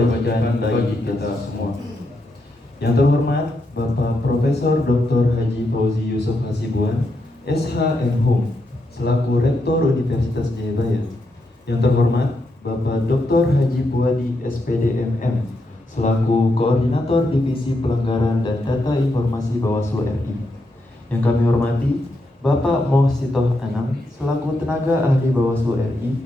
kebajikan bagi kita semua. Yang terhormat Bapak Profesor Dr. Haji Fauzi Yusuf Hasibuan, SH.M.Hum, selaku Rektor Universitas Jayabaya. Yang terhormat Bapak Dr. Haji Puadi SPD.MM, selaku Koordinator Divisi Pelanggaran dan Data Informasi Bawaslu RI. Yang kami hormati Bapak Moh Sitoh Anam, selaku Tenaga Ahli Bawaslu RI.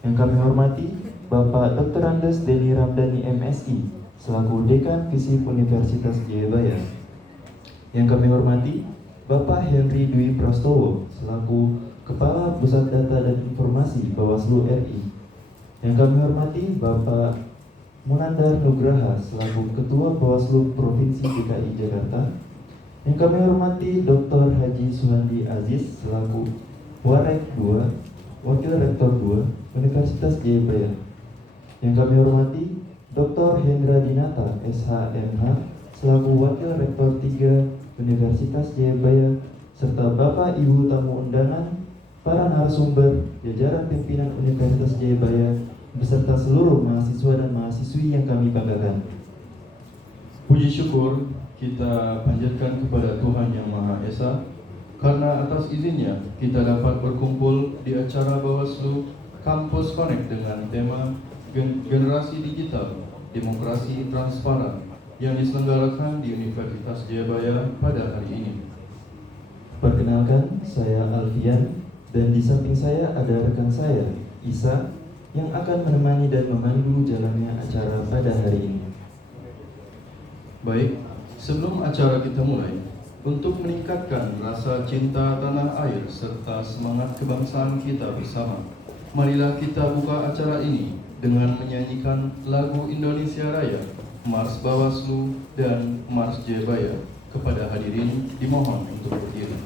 Yang kami hormati Bapak Dr. Andes Deni Ramdhani MSI, selaku Dekan Visip Universitas Jayabaya. Yang kami hormati Bapak Henry Dwi Prastowo, selaku Kepala Pusat Data dan Informasi Bawaslu RI. Yang kami hormati Bapak Munandar Nugraha, selaku Ketua Bawaslu Provinsi DKI Jakarta. Yang kami hormati Dr. Haji Suhandi Aziz, selaku Warek 2, Wakil Rektor 2, Universitas Jayabaya. Yang kami hormati Dr. Hendra Dinata, SH.MH, selaku Wakil Rektor 3, Universitas Jayabaya, serta Bapak Ibu tamu undangan, para narasumber, jajaran pimpinan Universitas Jayabaya, beserta seluruh mahasiswa dan mahasiswi yang kami banggakan. Puji syukur kita panjatkan kepada Tuhan Yang Maha Esa, karena atas izinnya kita dapat berkumpul di acara Bawaslu Kampus Connect dengan tema Generasi Digital, Demokrasi Transparan yang diselenggarakan di Universitas Jayabaya pada hari ini. Perkenalkan, saya Alfian, dan di samping saya ada rekan saya, Isa, yang akan menemani dan memandu jalannya acara pada hari ini. Baik, sebelum acara kita mulai, untuk meningkatkan rasa cinta tanah air serta semangat kebangsaan kita bersama, marilah kita buka acara ini dengan menyanyikan lagu Indonesia Raya, Mars Bawaslu, dan Mars Jayabaya. Kepada hadirin dimohon untuk berdiri.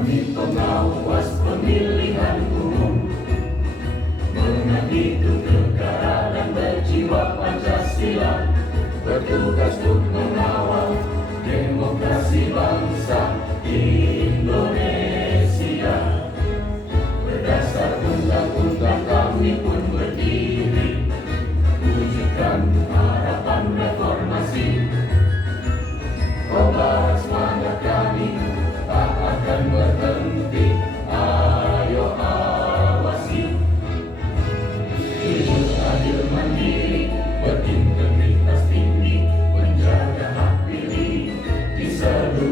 Kami pengawas pemilihan umum, mengabdi untuk negara dan berjiwa Pancasila, bertugas untuk mengawal demokrasi bangsa Indonesia. Berdasar undang-undang kami pun berdiri, wujudkan harapan reformasi. Kobar semangat kami tak akan berhenti, ayo awasi. Hidup adil mandiri, berintegritas tinggi, menjaga hak pilih di seluruh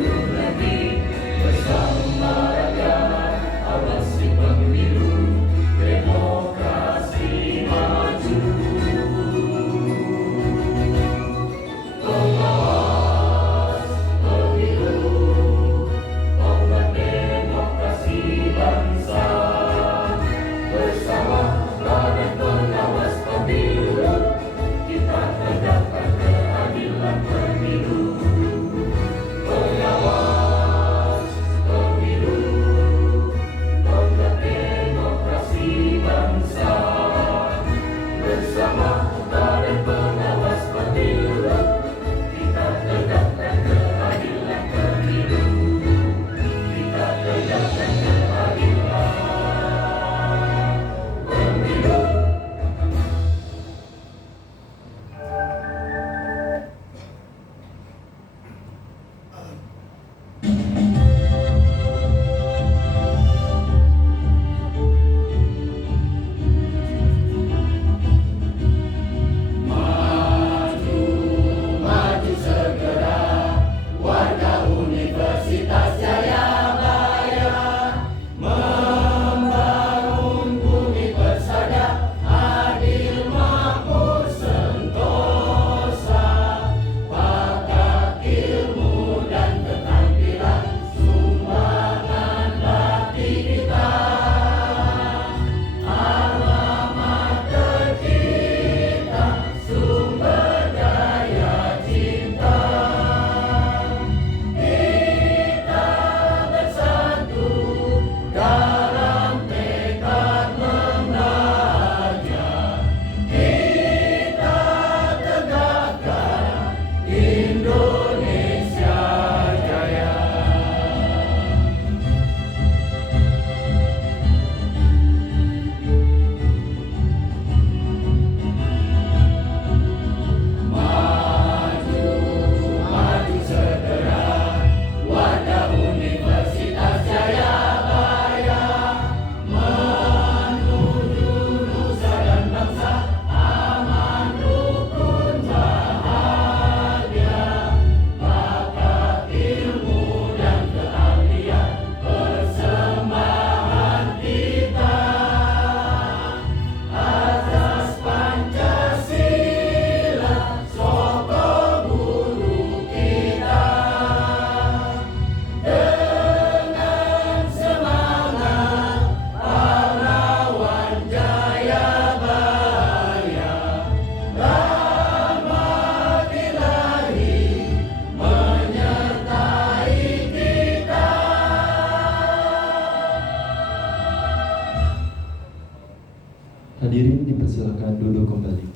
dipersilakan duduk kembali.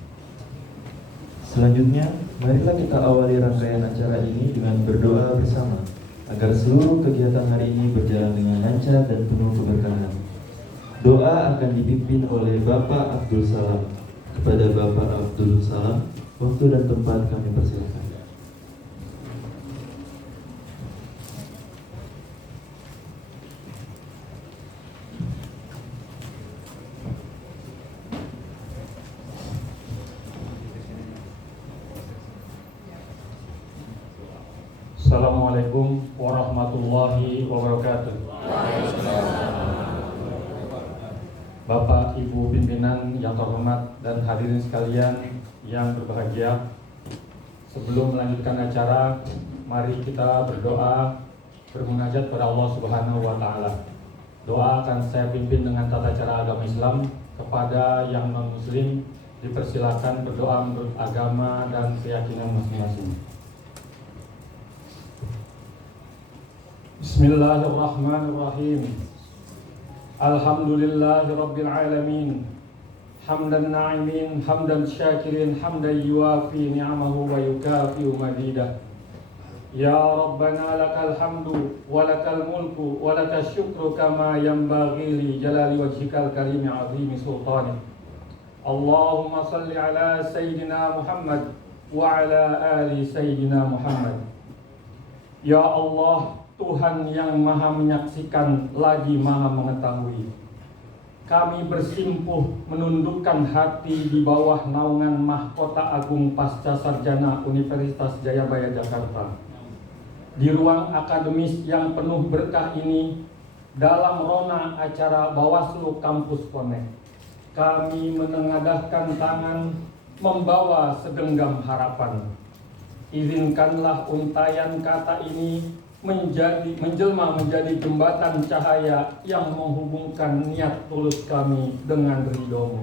Selanjutnya, marilah kita awali rangkaian acara ini dengan berdoa bersama agar seluruh kegiatan hari ini berjalan dengan lancar dan penuh keberkahan. Doa akan dipimpin oleh Bapak Abdul Salam. Kepada Bapak Abdul Salam, waktu dan tempat kami persilakan. Assalamualaikum warahmatullahi wabarakatuh. Bapak, Ibu pimpinan yang terhormat dan hadirin sekalian yang berbahagia, sebelum melanjutkan acara, mari kita berdoa, bermunajat pada Allah Subhanahu wa Ta'ala. Doa akan saya pimpin dengan tata cara agama Islam. Kepada yang non-Muslim, dipersilakan berdoa menurut agama dan keyakinan masing-masing. Bismillahirrahmanirrahim. Alhamdulillahirabbil alamin. Hamdan na'imin, hamdan syakirin, hamdan yuafi ni'amahu wa yukafi'u mazidah. Ya Rabbana lakal hamdu wa lakal mulku wa lakal syukru kama yanbaghi li jalali wajhikal karimi azimi sultanik. Allahumma salli ala Sayyidina Muhammad wa ala ali Sayyidina Muhammad. Ya Allah, Tuhan yang maha menyaksikan lagi maha mengetahui, kami bersimpuh menundukkan hati di bawah naungan Mahkota Agung Pasca Sarjana Universitas Jayabaya Jakarta. Di ruang akademis yang penuh berkah ini, dalam rona acara Bawaslu Kampus Konek, kami menengadahkan tangan membawa segenggam harapan. Izinkanlah untayan kata ini menjelma menjadi jembatan cahaya yang menghubungkan niat tulus kami dengan ridho-Mu.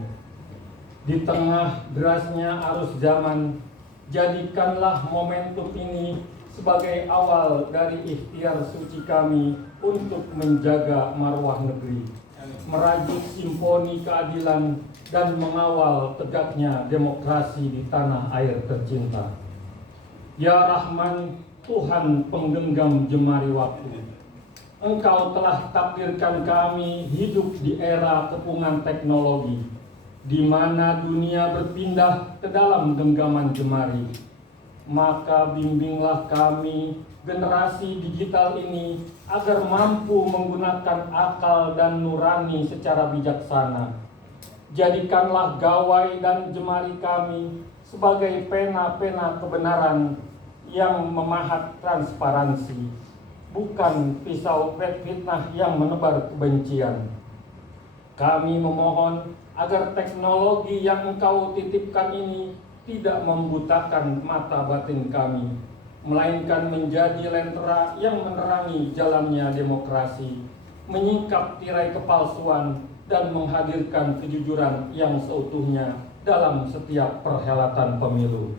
Di tengah derasnya arus zaman, jadikanlah momentum ini sebagai awal dari ikhtiar suci kami untuk menjaga marwah negeri, merajut simfoni keadilan, dan mengawal tegaknya demokrasi di tanah air tercinta. Ya Rahman, Tuhan penggenggam jemari waktu, Engkau telah takdirkan kami hidup di era kepungan teknologi, di mana dunia berpindah ke dalam genggaman jemari. Maka bimbinglah kami, generasi digital ini, agar mampu menggunakan akal dan nurani secara bijaksana. Jadikanlah gawai dan jemari kami sebagai pena-pena kebenaran yang memahat transparansi, bukan pisau fitnah yang menebar kebencian. Kami memohon agar teknologi yang Engkau titipkan ini tidak membutakan mata batin kami, melainkan menjadi lentera yang menerangi jalannya demokrasi, menyingkap tirai kepalsuan, dan menghadirkan kejujuran yang seutuhnya dalam setiap perhelatan pemilu.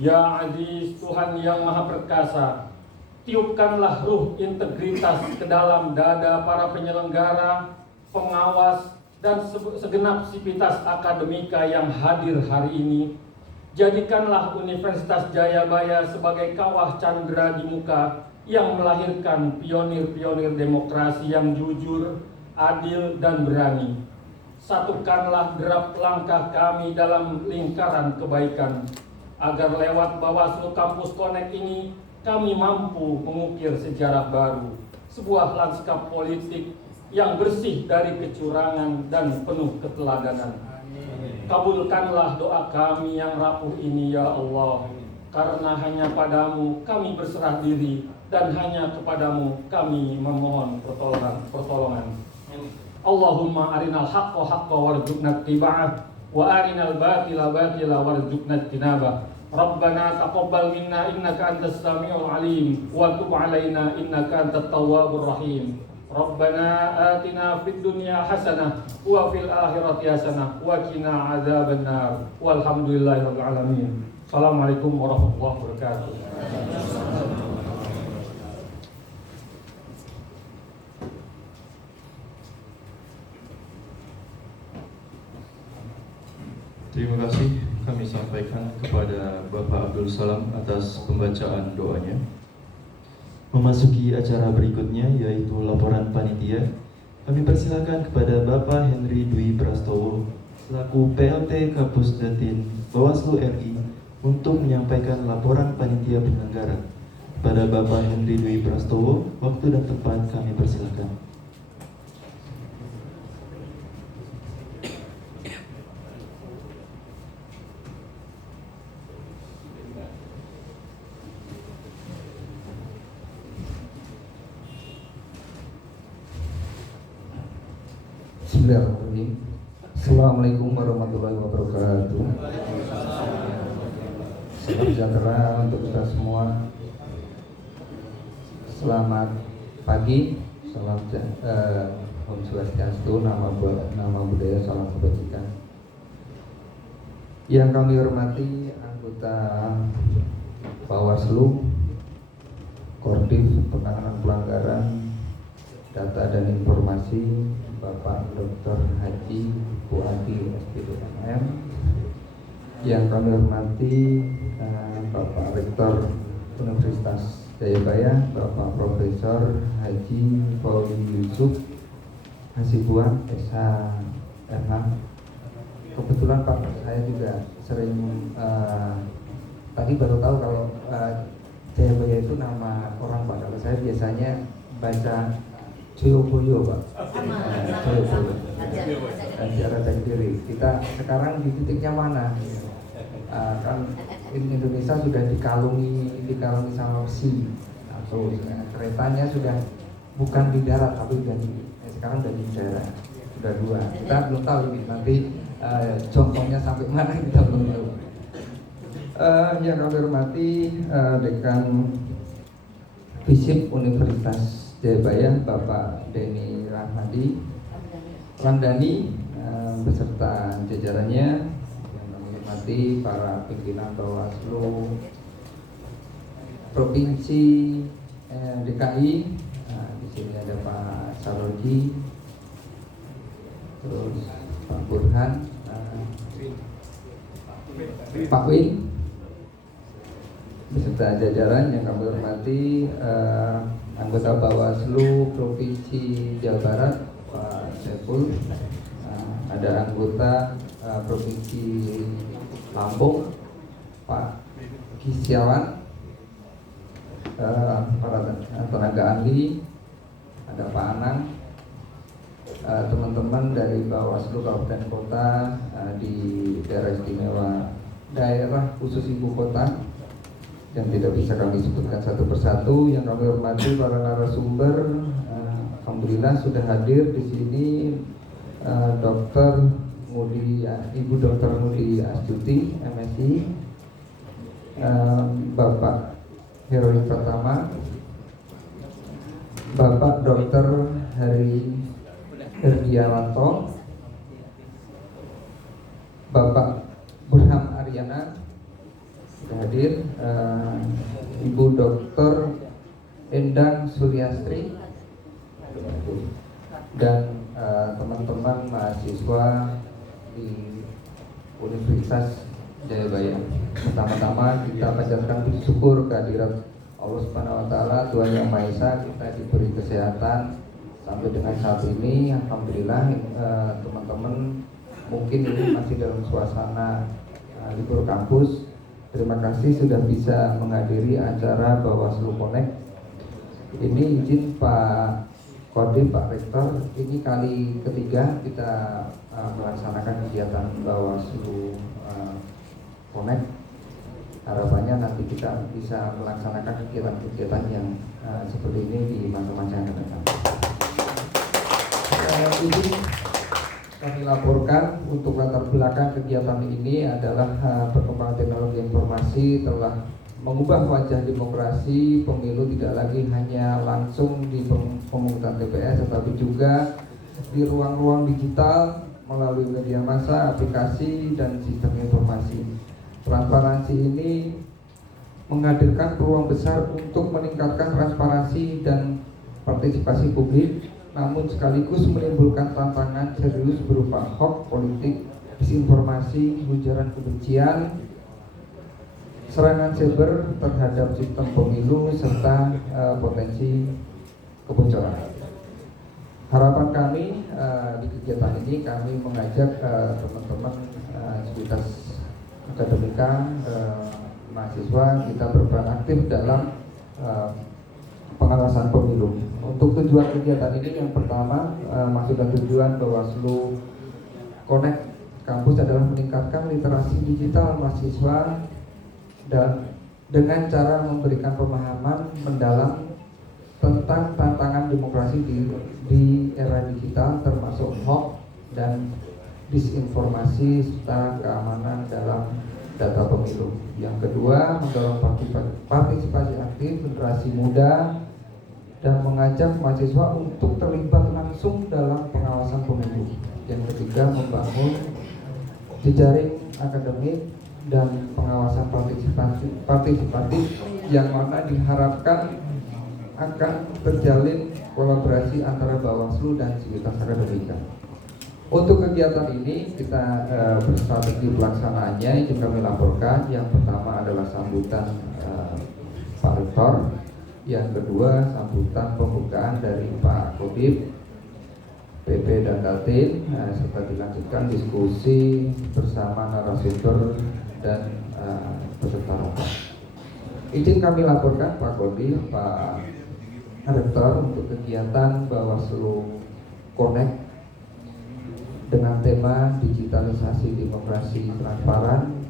Ya Aziz, Tuhan yang Maha Perkasa, tiupkanlah ruh integritas ke dalam dada para penyelenggara, pengawas, dan segenap sivitas akademika yang hadir hari ini. Jadikanlah Universitas Jayabaya sebagai kawah candera di muka yang melahirkan pionir-pionir demokrasi yang jujur, adil, dan berani. Satukanlah derap langkah kami dalam lingkaran kebaikan, agar lewat Bawaslu Kampus Konek ini kami mampu mengukir sejarah baru, sebuah lanskap politik yang bersih dari kecurangan dan penuh keteladanan. Kabulkanlah doa kami yang rapuh ini ya Allah, karena hanya Padamu kami berserah diri dan hanya Kepadamu kami memohon pertolongan. Allahumma arinal haqqa haqqa warzuqna ittiba'ah wa arinal batila batila warzuqna ijtinabah. Rabbana taqabbal minna innaka antas samiul alim wa tub alaina innaka antat tawwabur rahim. Rabbana atina fid dunya hasanah wa fil akhirati hasanah wa qina adzabannar. Walhamdulillahirabbil alamin. Assalamualaikum warahmatullahi wabarakatuh. Terima kasih kami sampaikan kepada Bapak Abdul Salam atas pembacaan doanya. Memasuki acara berikutnya yaitu laporan panitia. Kami persilakan kepada Bapak Henry Dwi Prastowo selaku PLT Kapus Datin Bawaslu RI untuk menyampaikan laporan panitia penyelenggara. Pada Bapak Henry Dwi Prastowo, waktu dan tempat kami persilakan. Bismillahirrahmanirrahim. Assalamualaikum warahmatullahi wabarakatuh. Salam sejahtera untuk kita semua. Selamat pagi. Salam Om Swastiastu, nama budaya, salam kebajikan. Yang kami hormati anggota Bawaslu, Koordif Penanganan Pelanggaran Data dan Informasi, Bapak Dr. Haji Fuadi SPDMM. Yang kami hormati Bapak Rektor Universitas Jayabaya, Bapak Profesor Haji Fauzi Yusuf Hasibuan SH/MH. Kebetulan Pak, saya juga sering tadi baru tahu kalau Jayabaya itu nama orang Pak. Kalau saya biasanya baca Joyoboyo Pak. Joyoboyo. Secara sendiri. Kita sekarang di titiknya mana? Kan Indonesia sudah dikalungi sama besi, atau keretanya sudah bukan di darat tapi sekarang sudah di darat, sudah dua. Kita belum tahu ini nanti contohnya sampai mana kita belum tahu. Yang kami hormati Dekan FISIP Universitas Jayabaya, Bapak Denny Ramdhani beserta jajarannya. Yang kami hormati para pimpinan Bawaslu Provinsi DKI. Di sini ada Pak Sarolji, terus Pak Burhan, Pak Win, beserta jajaran yang kami hormati anggota Bawaslu Provinsi Jawa Barat, Pak Saiful, ada anggota Provinsi Lampung, Pak Kisyawan, para tenaga ahli, ada Pak Anang, teman-teman dari Bawaslu Kabupaten Kota di daerah istimewa daerah khusus ibu kota yang tidak bisa kami sebutkan satu persatu. Yang kami hormati para narasumber, alhamdulillah sudah hadir di sini Ibu Dr. Mudi Astuti, MSI, Bapak Heroik Pratama, Bapak Dr. Hari Herdiawanto, Bapak Burham Aryana sudah hadir, Ibu Dr. Endang Suryastri, dan teman-teman mahasiswa di Universitas Jayabaya. Pertama-tama kita panjatkan puji syukur kehadirat Allah Subhanahu wa taala, Tuhan Yang Maha Esa, kita diberi kesehatan sampai dengan saat ini. Alhamdulillah, teman-teman mungkin ini masih dalam suasana libur kampus. Terima kasih sudah bisa menghadiri acara Bawaslu Connect. Ini izin Pak Kodim, Pak Rektor, ini kali ketiga kita melaksanakan kegiatan Bawaslu Connect. Harapannya nanti kita bisa melaksanakan kegiatan-kegiatan yang seperti ini di masa-masa yang akan datang. Ini kami laporkan untuk latar belakang kegiatan ini adalah perkembangan teknologi informasi telah mengubah wajah demokrasi. Pemilu tidak lagi hanya langsung di pemungutan TPS, tetapi juga di ruang-ruang digital melalui media massa, aplikasi, dan sistem informasi. Transparansi ini menghadirkan peluang besar untuk meningkatkan transparansi dan partisipasi publik, namun sekaligus menimbulkan tantangan serius berupa hoax politik disinformasi, ujaran kebencian, serangan cyber terhadap sistem pemilu serta potensi kebocoran. Harapan kami di kegiatan ini kami mengajak teman-teman sivitas akademika, mahasiswa kita berperan aktif dalam pengawasan pemilu. Untuk tujuan kegiatan ini yang pertama, maksud dan tujuan Bawaslu Connect Kampus adalah meningkatkan literasi digital mahasiswa dan dengan cara memberikan pemahaman mendalam tentang tantangan demokrasi di era digital, termasuk hoax dan disinformasi serta keamanan dalam data pemilu. Yang kedua, mendorong partisipasi aktif generasi muda dan mengajak mahasiswa untuk terlibat langsung dalam pengawasan pemilu. Yang ketiga, membangun jejaring akademik dan pengawasan partisipatif yang mana diharapkan akan terjalin kolaborasi antara Bawaslu dan sivitas akademika. Untuk kegiatan ini kita berstrategi pelaksanaannya yang kami laporkan. Yang pertama adalah sambutan Pak Rektor, yang kedua sambutan pembukaan dari Pak Kodip, PP dan Datin, serta dilanjutkan diskusi bersama narasumber dan peserta rapat. Izin kami laporkan Pak Kodip, Pak Rektor, untuk kegiatan Bawaslu Connect dengan tema digitalisasi demokrasi transparan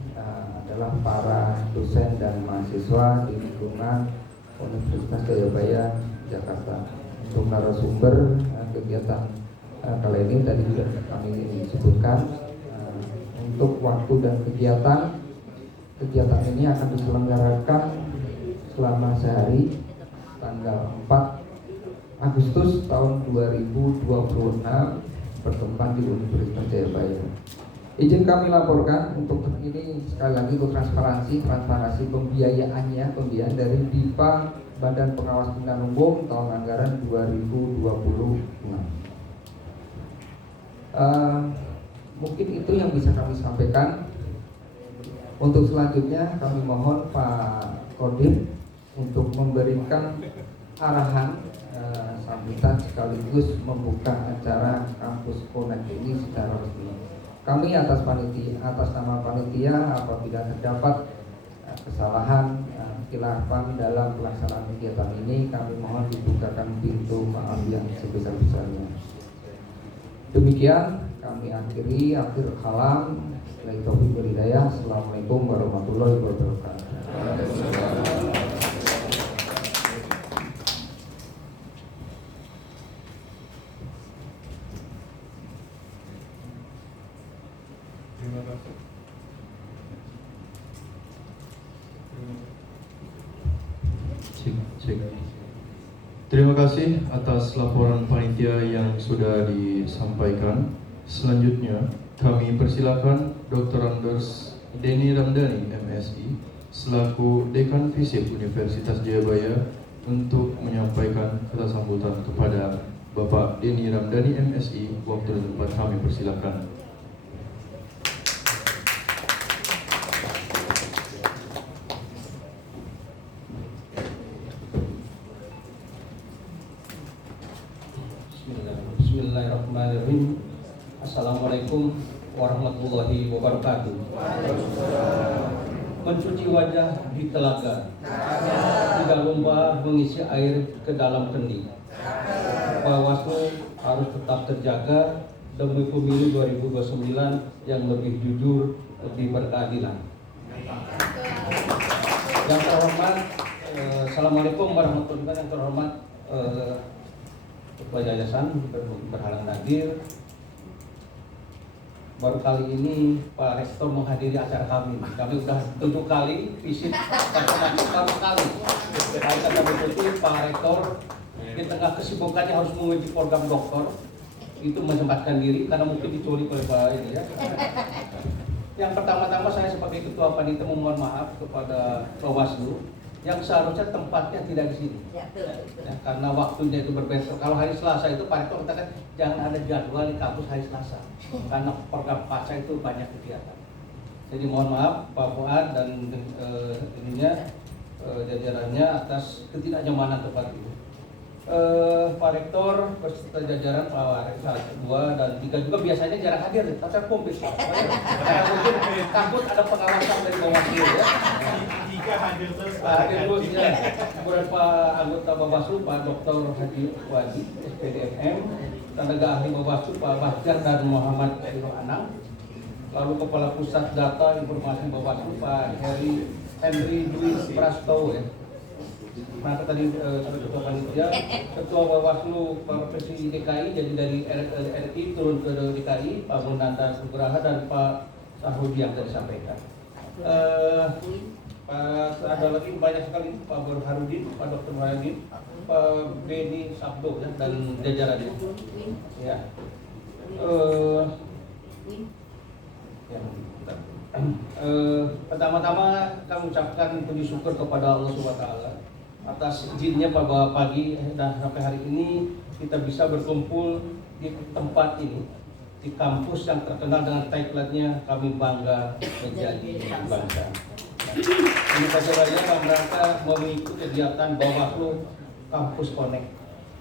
adalah para dosen dan mahasiswa di lingkungan Universitas Jayabaya Jakarta. Untuk narasumber kegiatan kali ini tadi sudah kami sebutkan. Untuk waktu dan kegiatan ini akan diselenggarakan selama sehari, tanggal 4 Agustus tahun 2026 bertempat di Universitas Jayabaya. Izin kami laporkan untuk ini sekali lagi untuk transparansi pembiayaan dari DIPA Badan Pengawas Pemilihan Umum tahun anggaran 2026. Mungkin itu yang bisa kami sampaikan. Untuk selanjutnya kami mohon Pak Kodim untuk memberikan arahan sambutan sekaligus membuka acara Kampus Connect ini secara resmi. Kami atas nama panitia, apabila terdapat kesalahan, khilafan dalam pelaksanaan kegiatan ini, kami mohon dibukakan pintu maaf yang sebesar-besarnya. Demikian kami akhiri akhir kalam. Assalamualaikum warahmatullahi wabarakatuh. Terima kasih atas laporan panitia yang sudah disampaikan. Selanjutnya kami persilakan Dr. Anders Denny Ramdhani MSI selaku Dekan FISIP Universitas Jayabaya untuk menyampaikan kata sambutan kepada Bapak Denny Ramdhani MSI. Waktu dan tempat kami persilakan. Bismillahirrahmanirrahim. Assalamualaikum warahmatullahi wabarakatuh. Mencuci wajah di telaga, tidak lomba mengisi air ke dalam kendi. Bawaslu harus tetap terjaga demi pemilu 2029 yang lebih jujur, lebih berkeadilan. Yang terhormat, Assalamualaikum warahmatullahi wabarakatuh. Yang terhormat Ketua Yayasan berhalang hadir. Baru kali ini Pak Rektor menghadiri acara kami. Kami sudah 7 kali visit, baru kali. Kata betul Pak Rektor di tengah kesibukannya harus menguji program doktor, itu menyempatkan diri karena mungkin diculik oleh Pak ini ya. Yang pertama-tama saya sebagai Ketua Panitia memohon maaf kepada Bawaslu yang seharusnya tempatnya tidak di sini. Ya, betul. Ya, karena waktunya itu berbeda. Kalau hari Selasa itu Pak Rektor katakan jangan ada jadwal di kampus hari Selasa karena program pasca itu banyak kegiatan. Jadi mohon maaf Pak Fuad dan jajarannya atas ketidaknyamanan tempat ini. Pak Rektor beserta jajaran Pak Rektor 2 dan 3 juga biasanya jarang hadir, tapi kumpul. Karena mungkin takut ada pengawasan dari Bawaslu ya. Jika hadir terus Hadir terus ya. Kemudian Pak anggota Bawaslu Pak Dr. Hadi Wadi SPDMM, tenaga ahli Bawaslu Pak Bahjar dan Muhammad Ridho Anang. Lalu Kepala Pusat Data Informasi Bawaslu Pak Henry Dwi Prastowo ya. Maka tadi ketua panitia, ketua Bawaslu Provinsi DKI, jadi dari RI turun ke DKI, Pak Munanta Sugraha dan Pak Sahudi yang tadi sampaikan. Ada lagi banyak sekali Pak Burhanuddin, Pak Dr. Burhanuddin, Pak Beni Sabdo ya, dan jajarannya. Ya. Pertama-tama kami ucapkan puji syukur kepada Allah SWT atas izinnya pada pagi dan sampai hari ini kita bisa berkumpul di tempat ini, di kampus yang terkenal dengan tagline-nya kami bangga menjadi bangsa. Ini saja dalam rangka mengikuti kegiatan Bawaslu Kampus Connect.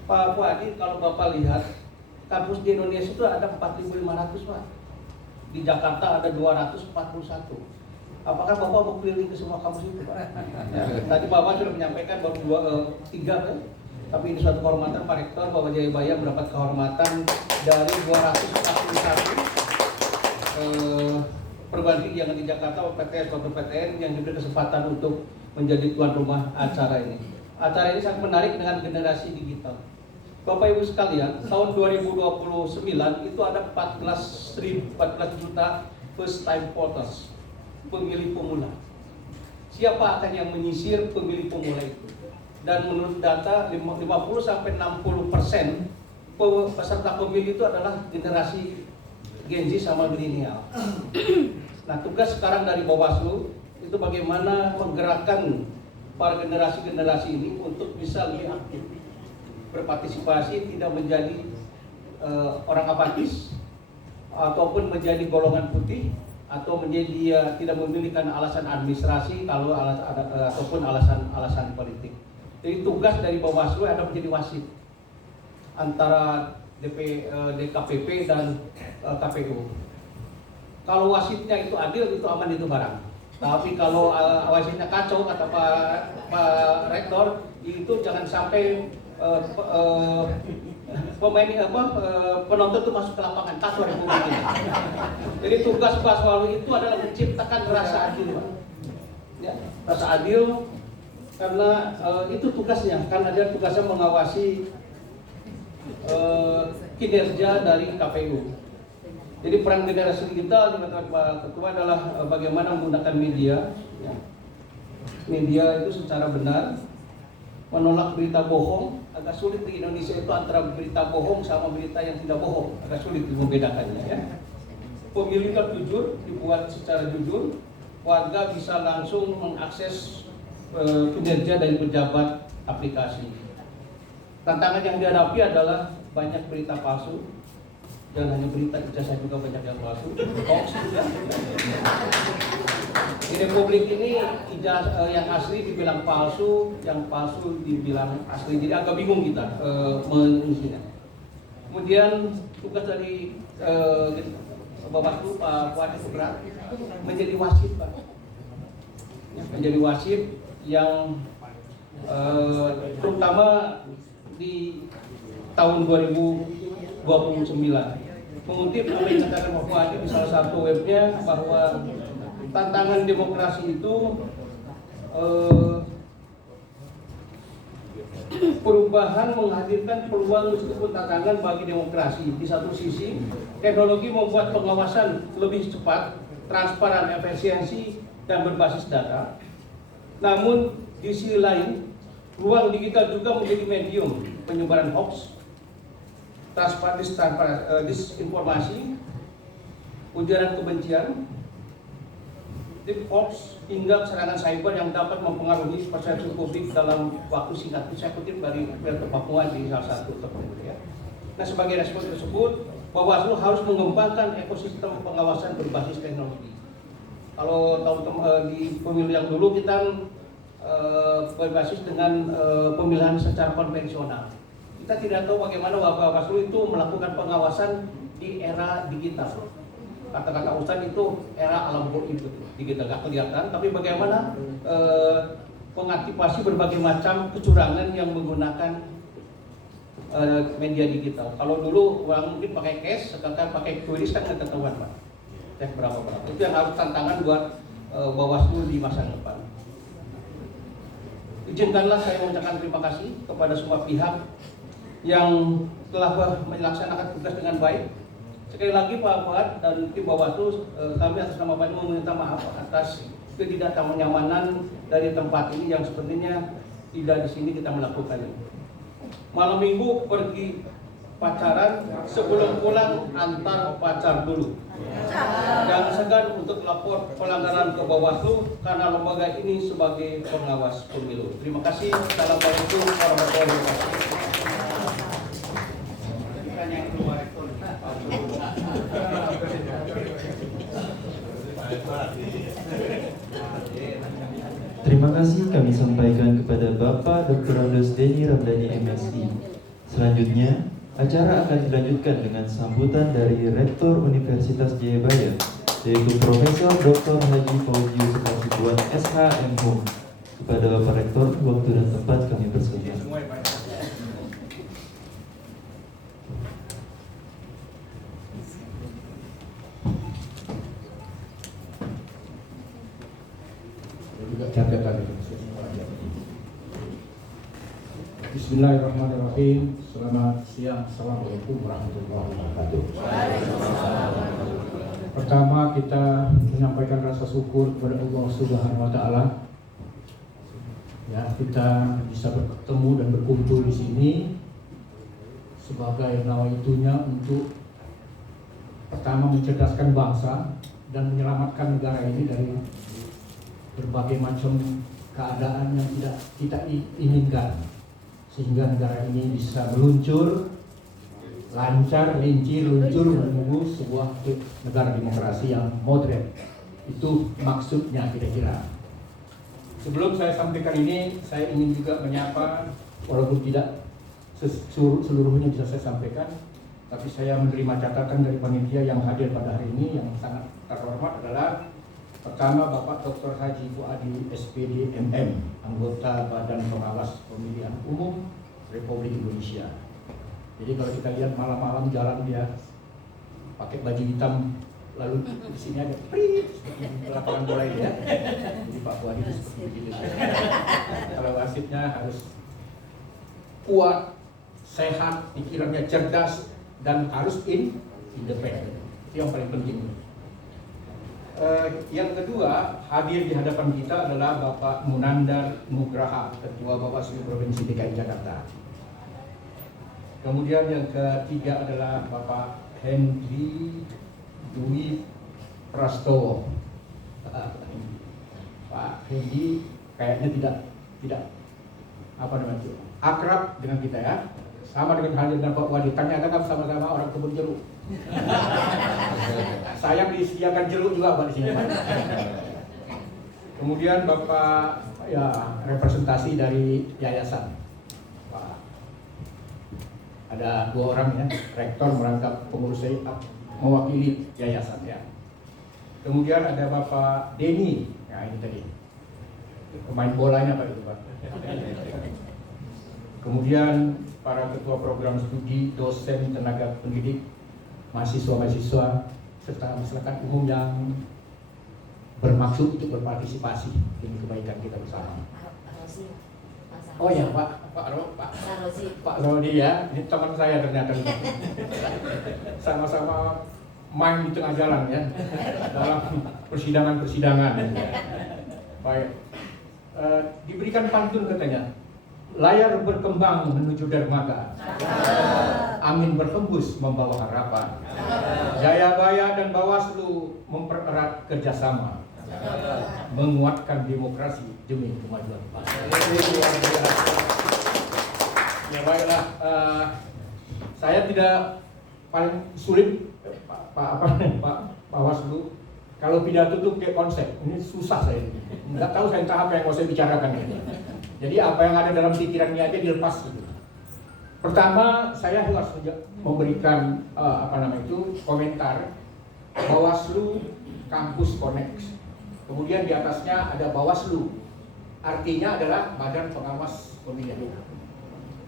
Pak Fuadi, kalau Bapak lihat kampus di Indonesia itu ada 4.500 Pak. Di Jakarta ada 241. Apakah Bapak mau keliling ke semua kampus itu, Pak? Ya, tadi Bapak sudah menyampaikan baru 3 kan? Tapi ini suatu kehormatan Pak Rektor bahwa Jayabaya mendapat kehormatan dari 241 perguruan tinggi yang di Jakarta, PTN, suatu PTN yang diberi kesempatan untuk menjadi tuan rumah acara ini. Acara ini sangat menarik dengan generasi digital. Bapak Ibu sekalian, tahun 2029 itu ada 14 juta first time voters, pemilih pemula. Siapa akan yang menyisir pemilih pemula itu? Dan menurut data 50-60% peserta pemilih itu adalah generasi Gen Z sama milenial. Nah, tugas sekarang dari Bawaslu itu bagaimana menggerakkan para generasi-generasi ini untuk bisa lebih aktif berpartisipasi, tidak menjadi orang apatis ataupun menjadi golongan putih atau menjadi tidak memiliki alasan administrasi kalau ataupun alasan politik. Jadi tugas dari Bawaslu adalah menjadi wasit antara DKPP dan KPU. Kalau wasitnya itu adil, itu aman, itu barang. Tapi kalau wasitnya kacau, kata Pak Rektor, itu jangan sampai penonton itu masuk ke lapangan, kacau Republik ini. Jadi tugas Bawaslu itu adalah menciptakan rasa adil, Pak. Ya, rasa adil karena itu tugasnya, karena dia tugasnya mengawasi kinerja dari KPU. Jadi peran generasi digital di Pak Ketua adalah bagaimana menggunakan media, ya. Media itu secara benar, menolak berita bohong. Agak sulit di Indonesia itu antara berita bohong sama berita yang tidak bohong, agak sulit membedakannya ya. Pemilu jujur, dibuat secara jujur, warga bisa langsung mengakses kinerja dari pejabat aplikasi. Tantangan yang dihadapi adalah banyak berita palsu, dan hanya berita ijazah juga banyak yang palsu, hoax juga. Di Republik ini yang asli dibilang palsu, yang palsu dibilang asli. Jadi agak bingung kita mengisinya. Kemudian tugas dari Bawaslu Pak Fuadi Sugraha menjadi wasit, Pak. Menjadi wasit yang terutama di tahun 2029. Mengutip apa yang dikatakan Pak Fuadi di salah satu webnya bahwa tantangan demokrasi itu perubahan menghadirkan peluang meskipun tantangan bagi demokrasi. Di satu sisi, teknologi membuat pengawasan lebih cepat, transparan, efisiensi, dan berbasis data. Namun di sisi lain, ruang digital juga menjadi medium penyebaran hoax, disinformasi, ujaran kebencian, deep hoax hingga serangan cyber yang dapat mempengaruhi persepsi publik dalam waktu singkat. Saya kutip dari Papua di salah satu tertentu ya. Nah, sebagai respon tersebut, Bawaslu harus mengembangkan ekosistem pengawasan berbasis teknologi. Kalau tahu di pemilu yang dulu kita berbasis dengan pemilihan secara konvensional. Kita tidak tahu bagaimana Bawaslu itu melakukan pengawasan di era digital. Kata-kata Ustaz itu era alam goib itu digital gak kelihatan, tapi bagaimana mengantisipasi berbagai macam kecurangan yang menggunakan media digital. Kalau dulu orang mungkin pakai cash, sekarang pakai QRIS kan nggak ketahuan Pak. Cek berapa. Itu yang harus tantangan buat Bawaslu di masa depan. Izinkanlah saya mengucapkan terima kasih kepada semua pihak yang telah melaksanakan tugas dengan baik. Sekali lagi Pak Fuad dan tim Bawaslu, kami atas nama Bapak meminta maaf atas ketidaknyamanan dari tempat ini yang sepertinya tidak di sini kita melakukan ini. Malam minggu pergi pacaran, sebelum pulang antar pacar dulu. Jangan segan untuk lapor pelanggaran ke Bawaslu karena lembaga ini sebagai pengawas pemilu. Terima kasih. Assalamualaikum warahmatullahi wabarakatuh. Terima kasih kami sampaikan kepada Bapak Dr. Andes Denny Ramdhani MSI. Selanjutnya, acara akan dilanjutkan dengan sambutan dari Rektor Universitas Jayabaya, yaitu Profesor Dr. Haji Fauzi Yusuf Hasibuan SH.M.Hum. Kepada Bapak Rektor, waktu dan tempat kami persilakan. Bismillahirrahmanirrahim. Selamat siang. Assalamualaikum warahmatullahi wabarakatuh. Pertama kita menyampaikan rasa syukur kepada Allah Subhanahu wa taala. Ya, kita bisa bertemu dan berkumpul di sini sebagai nawaitunya untuk pertama mencerdaskan bangsa dan menyelamatkan negara ini dari berbagai macam keadaan yang tidak kita inginkan, sehingga negara ini bisa meluncur lancar, luncur menuju sebuah negara demokrasi yang modern. Itu maksudnya kira-kira. Sebelum saya sampaikan ini, saya ingin juga menyapa, walaupun tidak seluruhnya bisa saya sampaikan, tapi saya menerima catatan dari panitia yang hadir pada hari ini. Yang sangat terhormat adalah pertama Bapak Dr. Haji Fuadi SPD MM, anggota Badan Pengawas Pemilihan Umum Republik Indonesia. Jadi kalau kita lihat malam-malam jalan dia pakai baju hitam, lalu di sini ada prit seperti lapangan bola ini ya. Jadi Pak Fuadi itu seperti begitu. Kalau wasitnya harus kuat, sehat, pikirannya cerdas, dan harus independen. Itu yang paling penting. Yang kedua, hadir di hadapan kita adalah Bapak Munandar Nugraha, Ketua Bawaslu Provinsi DKI Jakarta. Kemudian yang ketiga adalah Bapak Henry Dwi Prastowo. Pak Henry kayaknya tidak apa namanya akrab dengan kita ya. Sama dengan halnya dengan Pak Wadi. Ternyata kan sama-sama orang kebun jeruk. Saya disediakan jeruk juga Pak di sini. Kemudian Bapak ya representasi dari yayasan. Pak, ada 2 orang ya, rektor merangkap pengurus mewakili yayasan ya. Kemudian ada Bapak Denny, ya ini tadi pemain bolanya Pak itu Pak. Kemudian para ketua program studi, dosen, tenaga pendidik, mahasiswa-mahasiswa, serta masyarakat umum yang bermaksud untuk berpartisipasi demi kebaikan kita bersama. Oh ya Pak Rodi ya, ini teman saya ternyata. Sama-sama main di tengah jalan ya, dalam persidangan-persidangan. Baik, diberikan pantun katanya. Layar berkembang menuju dermaga, angin berhembus membawa harapan. Jayabaya dan Bawaslu mempererat kerjasama. menguatkan demokrasi demi kemajuan bangsa. Ya baiklah, saya tidak paling sulit Pak Waslu. Kalau pidato itu kayak konsep, ini susah saya ini. Nggak tahu saya entah apa yang mau saya bicarakan ini. Jadi apa yang ada dalam pikirannya aja dilepas gitu. Pertama, saya harus memberikan komentar Bawaslu Kampus Connect. Kemudian di atasnya ada Bawaslu. Artinya adalah Badan Pengawas Pemilihan Umum.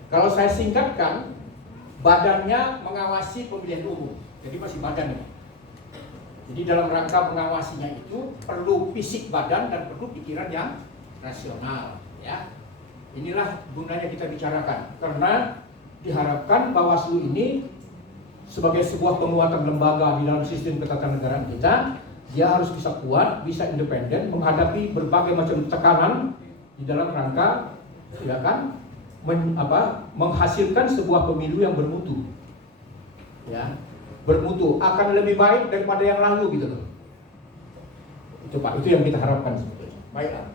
Kalau saya singkatkan, badannya mengawasi pemilihan umum. Jadi masih badan ini. Jadi dalam rangka mengawasinya itu perlu fisik badan dan perlu pikiran yang rasional, ya. Inilah gunanya kita bicarakan, karena diharapkan Bawaslu ini sebagai sebuah penguatan lembaga di dalam sistem ketatanegaraan kita, dia harus bisa kuat, bisa independen menghadapi berbagai macam tekanan di dalam rangka, ya kan, menghasilkan sebuah pemilu yang bermutu, ya, bermutu akan lebih baik daripada yang lalu gitu loh. Itu Pak, itu yang kita harapkan sebetulnya. Baiklah.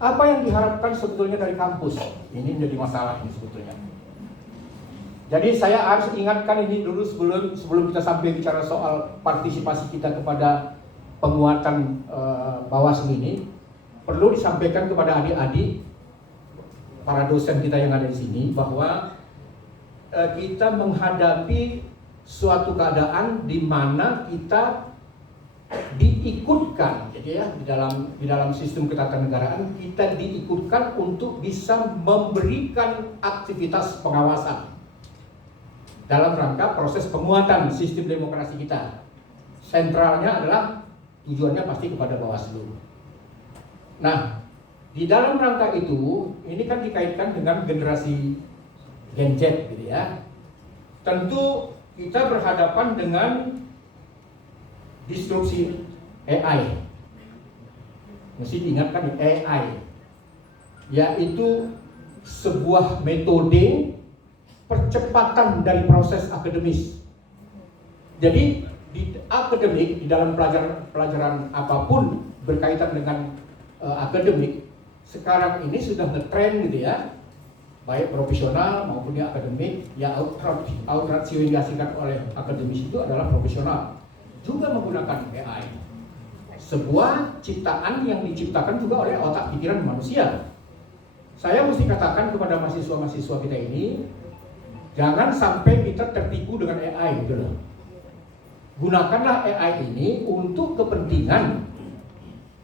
Apa yang diharapkan sebetulnya dari kampus? Ini menjadi masalah ini sebetulnya. Jadi saya harus ingatkan ini dulu sebelum kita sampai bicara soal partisipasi kita kepada penguatan Bawaslu ini, perlu disampaikan kepada adik-adik para dosen kita yang ada di sini bahwa kita menghadapi suatu keadaan di mana kita diikutkan, jadi ya di dalam sistem ketatanegaraan kita diikutkan untuk bisa memberikan aktivitas pengawasan dalam rangka proses penguatan sistem demokrasi kita. Sentralnya adalah tujuannya pasti kepada Bawaslu. Nah, di dalam rangka itu, ini kan dikaitkan dengan generasi Gen Z gitu ya. Tentu kita berhadapan dengan disrupsi AI. Mesti diingatkan AI, yaitu sebuah metode percepatan dari proses akademis. Jadi di akademik, di dalam pelajaran apapun berkaitan dengan akademik, sekarang ini sudah ngetrend gitu ya, baik profesional maupun yang akademik. Ya outratio yang dihasilkan oleh akademis itu adalah profesional, juga menggunakan AI. Sebuah ciptaan yang diciptakan juga oleh otak pikiran manusia. Saya mesti katakan kepada mahasiswa-mahasiswa kita ini, jangan sampai kita tertipu dengan AI gitu loh. Gunakanlah AI ini untuk kepentingan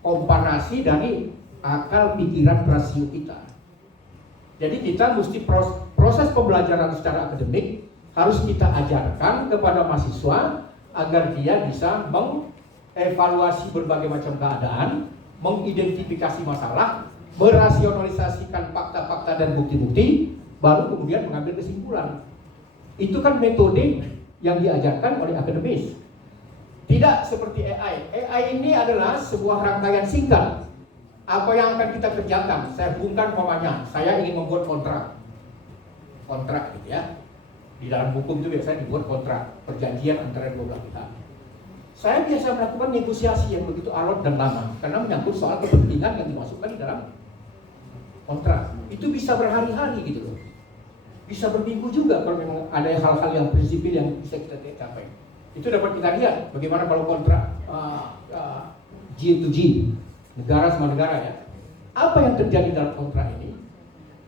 komparasi dari akal pikiran rasio kita. Jadi kita mesti proses pembelajaran secara akademik harus kita ajarkan kepada mahasiswa agar dia bisa mengevaluasi berbagai macam keadaan, mengidentifikasi masalah, merasionalisasikan fakta-fakta dan bukti-bukti, baru kemudian mengambil kesimpulan. Itu kan metode yang diajarkan oleh akademis. Tidak seperti AI. AI ini adalah sebuah rangkaian singkat. Apa yang akan kita kerjakan? Saya hubungkan umpamanya, saya ingin membuat kontrak gitu ya. Di dalam hukum itu biasanya dibuat kontrak, perjanjian antara dua belah pihak. Saya biasa melakukan negosiasi yang begitu alot dan lama, karena menyangkut soal kepentingan yang dimasukkan di dalam kontrak. Itu bisa berhari-hari gitu loh. Bisa berminggu juga kalau memang ada hal-hal yang prinsipil yang bisa kita capai. Itu dapat kita lihat bagaimana kalau kontrak G to G, negara sama negara ya. Apa yang terjadi dalam kontrak ini?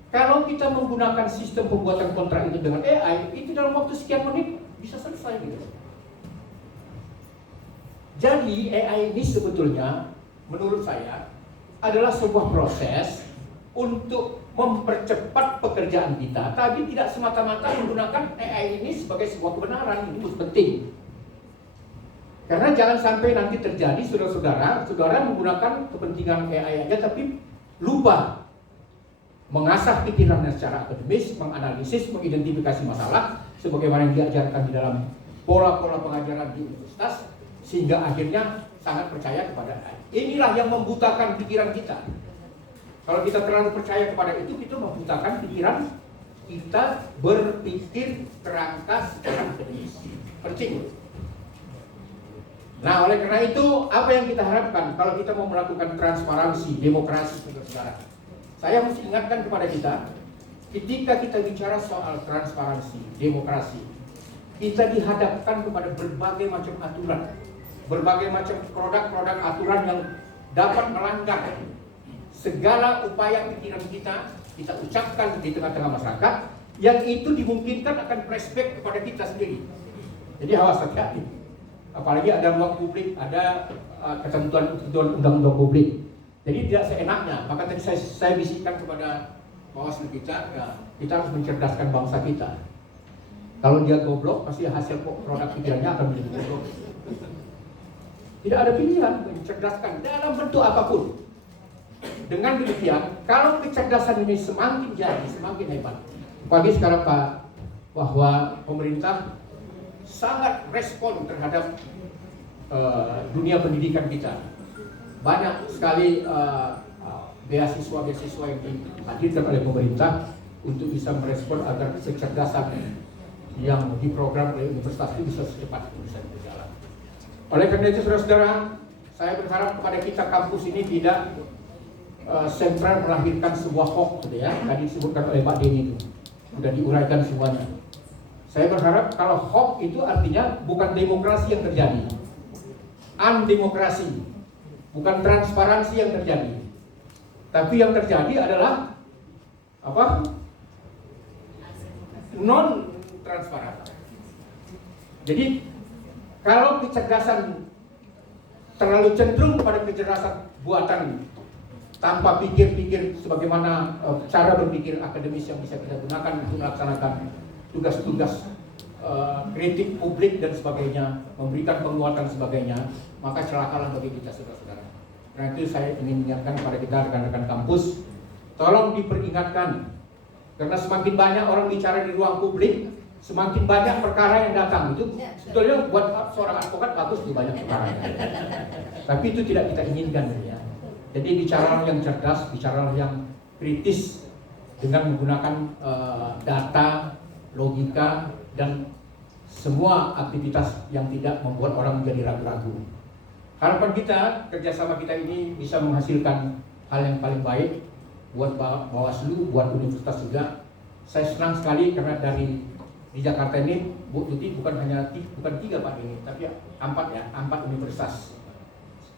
Kalau kita menggunakan sistem pembuatan kontrak itu dengan AI, itu dalam waktu sekian menit bisa selesai gitu. Jadi AI ini sebetulnya menurut saya adalah sebuah proses untuk mempercepat pekerjaan kita, tapi tidak semata-mata menggunakan AI ini sebagai sebuah kebenaran. Ini penting. Karena jangan sampai nanti terjadi saudara menggunakan kepentingan AI aja tapi lupa mengasah pikirannya secara akademis, menganalisis, mengidentifikasi masalah sebagaimana yang diajarkan di dalam pola-pola pengajaran di universitas, sehingga akhirnya sangat percaya kepada AI. Inilah yang membutakan pikiran kita. Kalau kita terlalu percaya kepada itu, kita membutakan pikiran kita berpikir kerangka secara akademis. Penting. Nah, oleh karena itu, apa yang kita harapkan kalau kita mau melakukan transparansi, demokrasi, saudara-saudara? Saya mesti ingatkan kepada kita, ketika kita bicara soal transparansi, demokrasi, kita dihadapkan kepada berbagai macam aturan, berbagai macam produk-produk aturan yang dapat melanggar segala upaya pikiran kita ucapkan di tengah-tengah masyarakat, yang itu dimungkinkan akan flashback kepada kita sendiri. Jadi awas hati-hati. Apalagi ada ruang publik, ada ketentuan undang-undang publik. Jadi tidak seenaknya. Maka tadi saya bisikkan kepada Bawaslu kita, ya, kita harus mencerdaskan bangsa kita. Kalau dia goblok, pasti hasil produk pikirannya akan menjadi goblok. Tidak ada pilihan, mencerdaskan dalam bentuk apapun. Dengan demikian, kalau kecerdasan ini semakin jadi, semakin hebat. Apalagi sekarang Pak, bahwa pemerintah sangat respon terhadap dunia pendidikan kita. Banyak sekali beasiswa-beasiswa yang dihadirkan oleh pemerintah untuk bisa merespon agar kecerdasan yang diprogram oleh universitas itu bisa secepat bisa berjalan. Oleh karena itu, saudara-saudara, saya berharap kepada kita kampus ini tidak sentral melahirkan sebuah hoax, gitu ya. Tadi disebutkan oleh Pak Denny itu sudah diuraikan semuanya. Saya berharap kalau hoax itu artinya bukan demokrasi yang terjadi, undemokrasi, bukan transparansi yang terjadi, tapi yang terjadi adalah apa? Non transparan. Jadi kalau kecerdasan terlalu cenderung kepada kecerdasan buatan tanpa pikir-pikir sebagaimana cara berpikir akademis yang bisa kita gunakan untuk melaksanakan tugas-tugas kritik publik dan sebagainya, memberikan penguatan sebagainya, maka celakalah bagi kita, saudara-saudara. Karena itu saya ingin mengingatkan kepada kita rekan-rekan kampus, tolong diperingatkan, karena semakin banyak orang bicara di ruang publik, semakin banyak perkara yang datang. Itu sebetulnya buat seorang advokat bagus tuh banyak perkara. Tapi itu tidak kita inginkan, ya. Jadi bicaralah yang cerdas, bicaralah yang kritis dengan menggunakan data, logika, dan semua aktivitas yang tidak membuat orang menjadi ragu-ragu. Harapan kita, kerjasama kita ini bisa menghasilkan hal yang paling baik buat Bawaslu, buat universitas juga. Saya senang sekali karena di Jakarta ini, Bu Tuti bukan 3 Pak ini, tapi 4 universitas.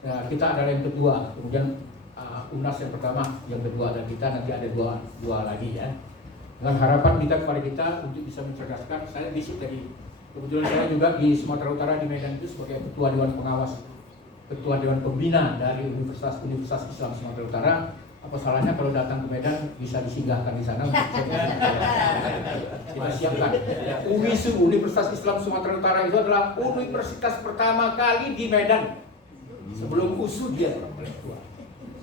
Nah, kita adalah yang kedua, kemudian UNAS yang pertama, yang kedua, dan kita nanti ada dua lagi, ya. Dengan harapan kita kepada kita untuk bisa mencerdaskan. Saya visit kebetulan saya juga di Sumatera Utara di Medan itu sebagai ketua Dewan Pengawas, ketua Dewan Pembina dari Universitas Islam Sumatera Utara. Apa salahnya kalau datang ke Medan bisa disinggahkan di sana? Kita siapkan. UISU, Universitas Islam Sumatera Utara itu adalah universitas pertama kali di Medan. Sebelum USU dia orang tua.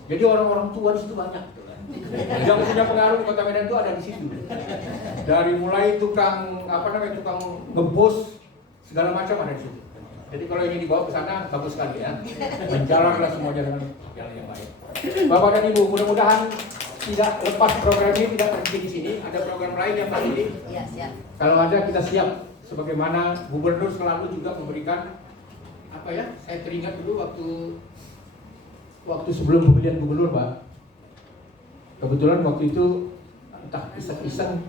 Jadi orang-orang tua di situ banyak. Yang punya pengaruh di Kota Medan itu ada di situ. Dari mulai tukang ngebos segala macam ada di situ. Jadi kalau ini dibawa ke sana bagus sekali, ya. Menjalanlah semuanya dengan jalan yang baik. Bapak dan Ibu, mudah-mudahan tidak lepas program ini, tidak berhenti di sini. Ada program lain yang Pak ini. Ya, siap. Kalau ada kita siap. Sebagaimana Gubernur selalu juga memberikan saya teringat dulu waktu sebelum pemilihan gubernur, Pak. Kebetulan waktu itu entah iseng-iseng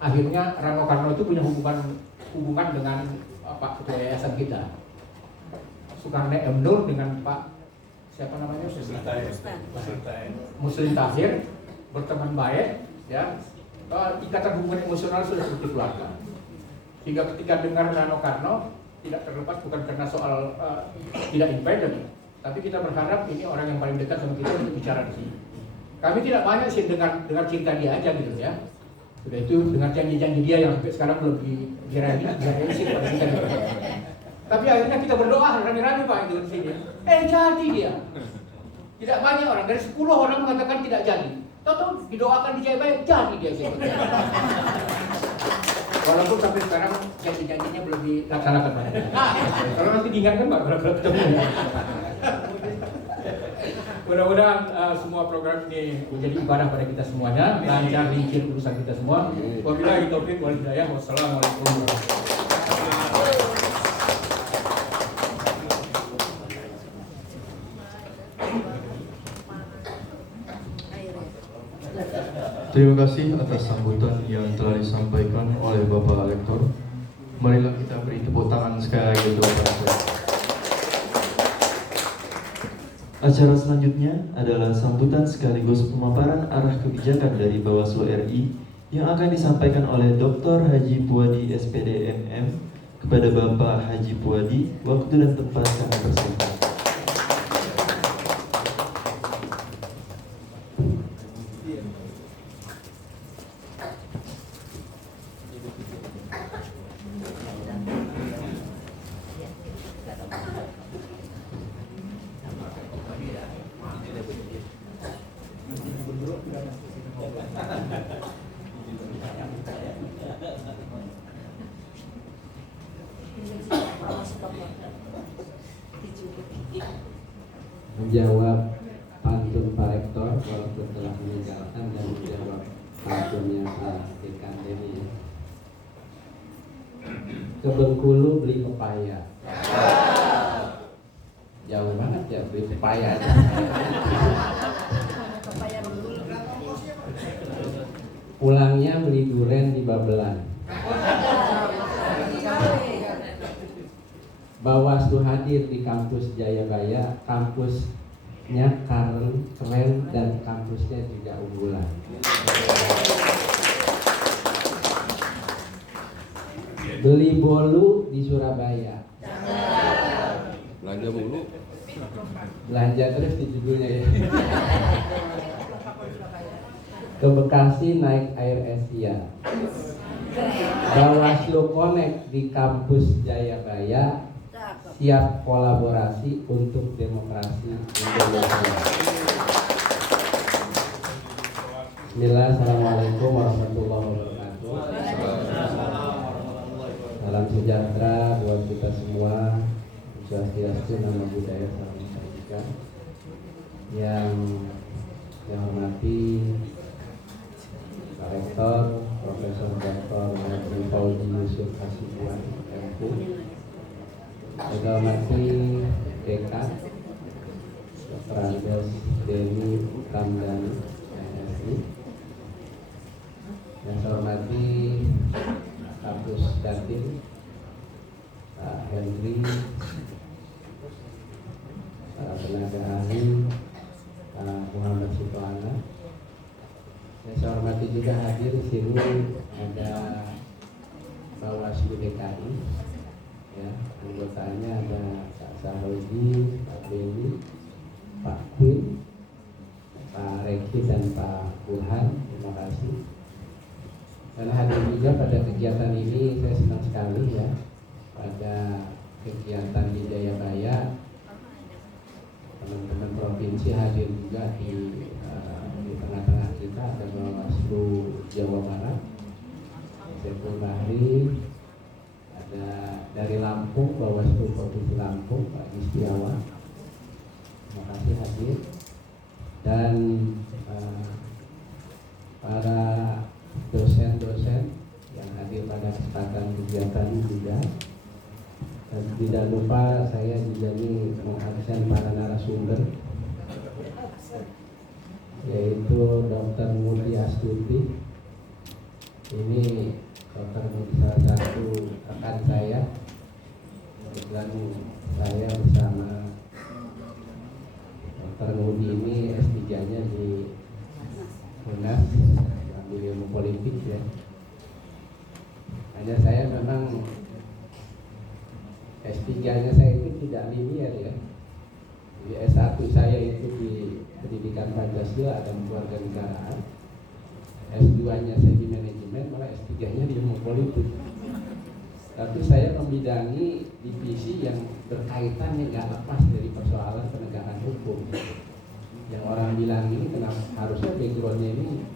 akhirnya Rano Karno itu punya hubungan dengan Pak Ketua Yayasan kita. Soekarno M. Nur dengan Pak siapa namanya? Muslim Tahir berteman baik, ya. Ikatan hubungan emosional sudah seperti keluarga. Hingga ketika dengar Rano Karno, tidak terlepas bukan karena soal tidak independen, tapi kita berharap ini orang yang paling dekat sama kita untuk bicara di sini. Kami tidak banyak sih dengar cerita dia aja gitu, ya. Sudah itu dengar janji-janji dia yang sampai sekarang belum direalisasi pada kita. Tapi akhirnya kita berdoa rame-rame Pak itu di sini. Jadi dia. Tidak banyak orang, dari 10 orang mengatakan tidak jadi. Tahu didoakan di Jayabaya, jadi dia sih. Walaupun sampai sekarang janji-janjinya belum dilaksanakan, Pak. Kalau nanti diingatkan Pak, berapa ketemu, ya. Mudah-mudahan semua program ini menjadi ibadah pada kita semuanya, lancar lincir urusan kita semua. Wabillahi taufiq wal hidayah. Wassalamualaikum warahmatullahi wabarakatuh. Terima kasih atas sambutan yang telah disampaikan oleh Bapak Rektor. Marilah kita beri tepuk tangan sekali lagi untuk Bapak Rektor. Acara selanjutnya adalah sambutan sekaligus pemaparan arah kebijakan dari Bawaslu RI yang akan disampaikan oleh Dr. Haji Puadi SPD MM kepada Bapak Haji Puadi. Waktu dan tempat kami persilakan. Menjawab pantun Pak Rektor walaupun telah meninggalkan dan menjawab pantunnya Pak Dekan ini. Ke Bengkulu beli pepaya. Jauh banget ya beli pepaya. Pulangnya beli duren di Babelan. Bawaslu hadir di kampus Jayabaya, kampusnya keren dan kampusnya juga unggulan. Beli bolu di Surabaya. Belanja mulu. Belanja terus di judulnya ya. Ke Bekasi naik Air Asia. Bawaslu Connect di kampus Jayabaya siap kolaborasi untuk demokrasi Indonesia. Bismillah, assalamualaikum warahmatullahi wabarakatuh. Salam sejahtera buat kita semua. Swastiastu, nama budaya, salam kebajikan. Yang saya hormati Pak Rektor, Profesor Dr. Haji Fauzi Yusuf Hasibuan, MPU. Saya hormati Dekan Dr. Andes Deni Ramdhani, MSI. Yang saya hormati Kapus Datin Pak Henry, para tenaga ahli, Pak Muhammad Sutoana. Yang saya hormati juga hadir di sini ada Bawaslu DKI. Ya, anggotanya ada Pak Sahrudi, Pak Beni, Pak Queen, Pak Reki dan Pak Burhan. Terima kasih. Dan hadir juga pada kegiatan ini, saya senang sekali ya. Pada kegiatan di Jayabaya, teman-teman provinsi hadir juga di tengah-tengah kita. Ada Bawaslu Jawa Barat, Sepul Bahri. Ada dari Lampung, Bawaslu Provinsi Lampung, Pak Istiawa. Terima kasih hadir. Dan para dosen-dosen yang hadir pada kesempatan kegiatan ini juga. Dan tidak lupa saya juga ini mengabsen para narasumber, yaitu Dr. Mudi Astuti. Ini Dr. Mudi salah satu rekan saya. Kebetulan saya bersama Dr. Mudi ini S3-nya di UNAS, ambil ilmu politik ya. Hanya saya memang S3-nya saya itu tidak linear ya. Jadi S1 saya itu di pendidikan Pancasila dan kewarganegaraan. S2-nya saya di manajemen, malah S3-nya di ilmu politik. Tapi saya membidangi divisi yang berkaitan yang nggak lepas dari persoalan penegakan hukum. Yang orang bilang ini kenapa harusnya background-nya ini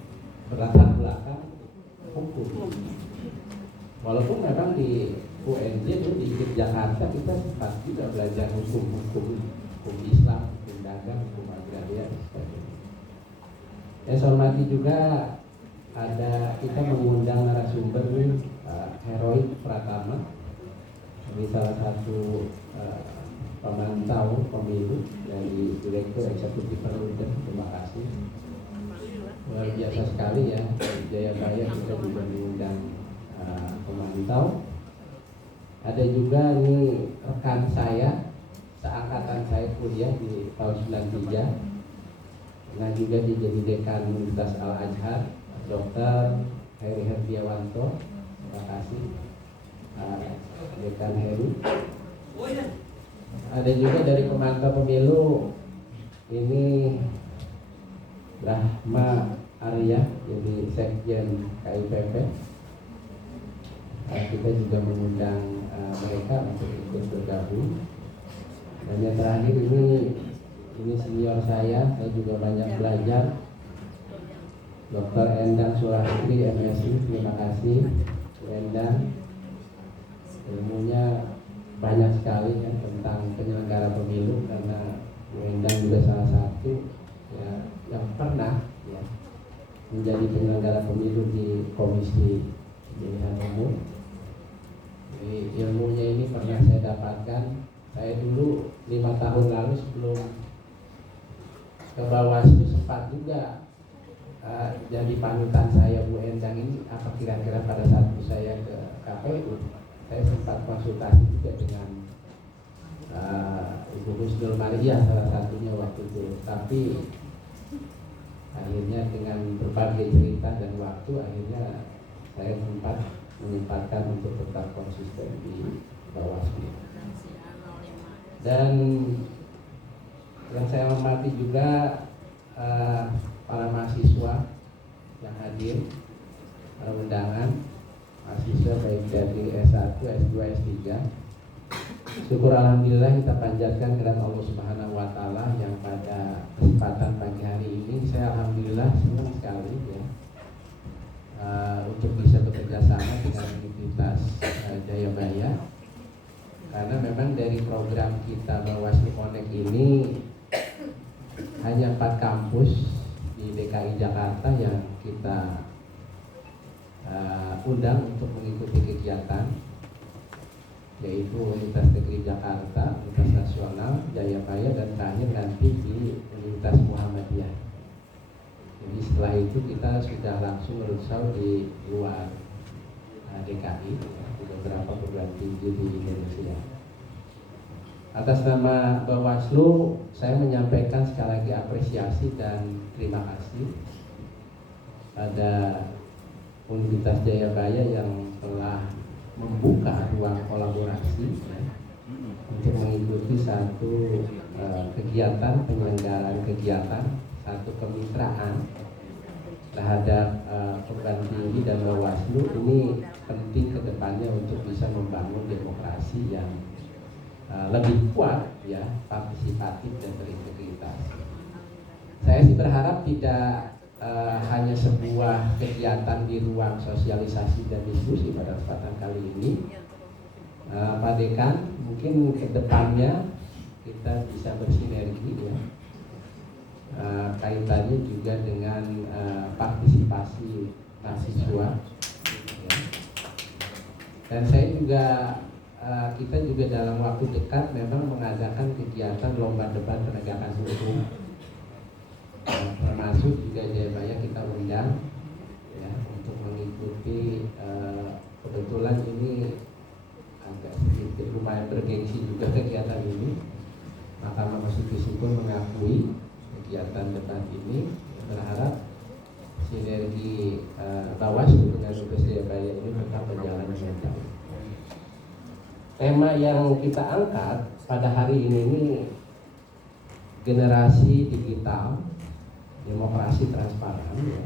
berlatar belakang hukum. Walaupun memang di UNJ itu di Jakarta kita sempat juga belajar hukum Islam, hukum dagang, hukum agraria dan sebagainya. Yang saya hormati juga ada kita mengundang narasumber nih Heroik Pratama, ini salah satu pemantau pemilu dari Direktur Eksekutif Perludem. Terima kasih. luar biasa sekali ya. Jayabaya kita juga diundang pemantau. Ada juga nih rekan saya, seangkatan saya kuliah di tahun 93. Nah juga dia jadi dekan Universitas Al-Azhar, Dr. Heri Herdiawanto. Terima kasih Dekan Heri. Ada juga dari pemantau pemilu ini Brahma Arya, jadi Sekjen KIPP. Kita juga mengundang mereka untuk ikut bergabung. Dan yang terakhir ini senior saya juga banyak belajar, Dr. Endang Surahri MSI. Terima kasih Bu Endang, ilmunya banyak sekali ya tentang penyelenggara pemilu, karena Bu Endang juga salah satu ya yang pernah ya menjadi penyelenggara pemilu di Komisi Pemilihan Umum. Jadi ilmunya ini pernah saya dapatkan. Saya dulu 5 tahun lalu sebelum ke Bawaslu sempat juga jadi panutan saya Bu Endang ini. Apa kira-kira pada saat saya ke KPU, saya sempat konsultasi juga dengan Ibu Husnul Maria salah satunya waktu itu. Tapi akhirnya dengan berbagai cerita dan waktu, akhirnya saya sempat menyempatkan untuk tetap konsisten di Bawaslu. Dan yang saya hormati juga para mahasiswa yang hadir, para undangan, mahasiswa baik dari S1, S2, S3. Syukur alhamdulillah kita panjatkan kepada Allah Subhanahu wa taala yang pada kesempatan pagi hari ini saya alhamdulillah senang sekali ya untuk bisa bekerja sama dengan Universitas Jayabaya, karena memang dari program kita Bawaslu Connect ini hanya 4 kampus di DKI Jakarta yang kita undang untuk mengikuti kegiatan, yaitu Universitas Negeri Jakarta, Universitas Nasional, Jayabaya, dan terakhir nanti di Universitas Muhammadiyah. Jadi setelah itu kita sudah langsung merunsau di luar DKI, di beberapa perguruan tinggi di Indonesia. Atas nama Bawaslu, saya menyampaikan sekali lagi apresiasi dan terima kasih pada Universitas Jayabaya yang telah membuka ruang kolaborasi ya, untuk mengikuti satu kegiatan, penyelenggaraan kegiatan, satu kemitraan terhadap perguruan tinggi dan Bawaslu. Ini penting kedepannya untuk bisa membangun demokrasi yang lebih kuat ya, partisipatif dan berintegritas. Saya sih berharap tidak hanya sebuah kegiatan di ruang sosialisasi dan diskusi pada kesempatan kali ini. Pak Dekan, mungkin kedepannya kita bisa bersinergi ya, kaitannya juga dengan partisipasi mahasiswa ya. Dan saya juga kita juga dalam waktu dekat memang mengadakan kegiatan lomba debat penegakan hukum, termasuk juga Jayabaya kita undang ya, untuk mengikuti. Kebetulan ini agak sedikit lumayan bergengsi juga kegiatan ini. Mahkamah Konstitusi pun mengakui kegiatan debat ini. Berharap sinergi Bawaslu dengan Universitas Jayabaya ini tetap berjalan dengan baik. Tema yang kita angkat pada hari ini generasi digital, demokrasi transparan ya,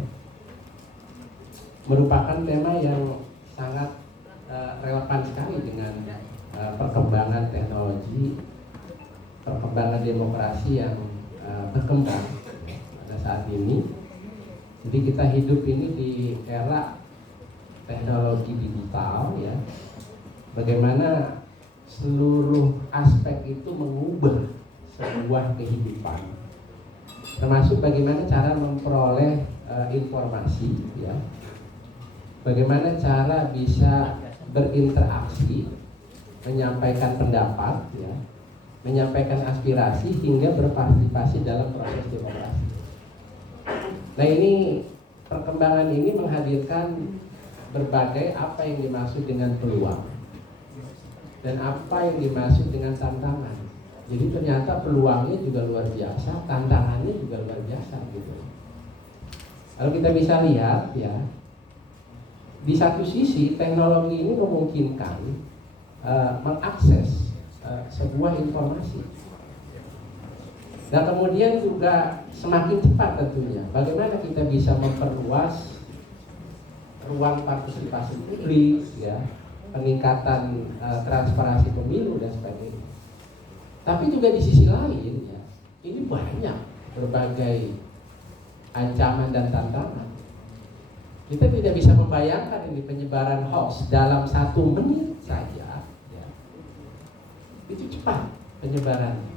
merupakan tema yang sangat relevan sekali dengan perkembangan teknologi, perkembangan demokrasi yang berkembang pada saat ini. Jadi kita hidup ini di era teknologi digital ya. Bagaimana seluruh aspek itu mengubah sebuah kehidupan, termasuk bagaimana cara memperoleh informasi ya, bagaimana cara bisa berinteraksi, menyampaikan pendapat ya, menyampaikan aspirasi hingga berpartisipasi dalam proses demokrasi. Nah ini perkembangan ini menghadirkan berbagai apa yang dimaksud dengan peluang dan apa yang dimaksud dengan tantangan. Jadi ternyata peluangnya juga luar biasa, tantangannya juga luar biasa gitu. Kalau kita bisa lihat ya, di satu sisi teknologi ini memungkinkan mengakses sebuah informasi. Dan kemudian juga semakin cepat tentunya. Bagaimana kita bisa memperluas ruang partisipasi publik, ya, peningkatan transparansi pemilu dan sebagainya. Tapi juga di sisi lain, ya, ini banyak berbagai ancaman dan tantangan. Kita tidak bisa membayangkan ini penyebaran hoax dalam 1 menit saja, ya, itu cepat penyebarannya.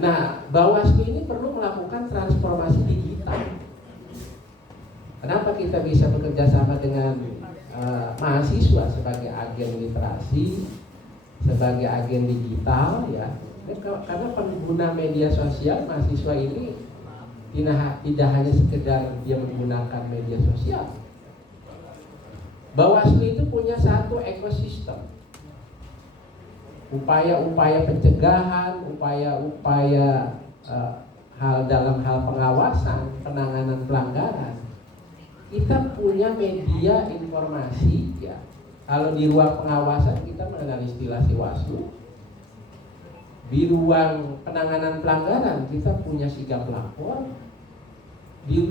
Nah, Bawaslu ini perlu melakukan transformasi digital. Kenapa kita bisa bekerja sama dengan mahasiswa sebagai agen literasi, sebagai agen digital, ya? Karena pengguna media sosial mahasiswa ini tidak hanya sekedar dia menggunakan media sosial. Bawaslu itu punya satu ekosistem. Upaya-upaya pencegahan, upaya-upaya dalam hal pengawasan, penanganan pelanggaran. Kita punya media informasi, ya. Kalau di ruang pengawasan kita mengenal istilah Siwaslu. Di ruang penanganan pelanggaran kita punya sigap lapor. Di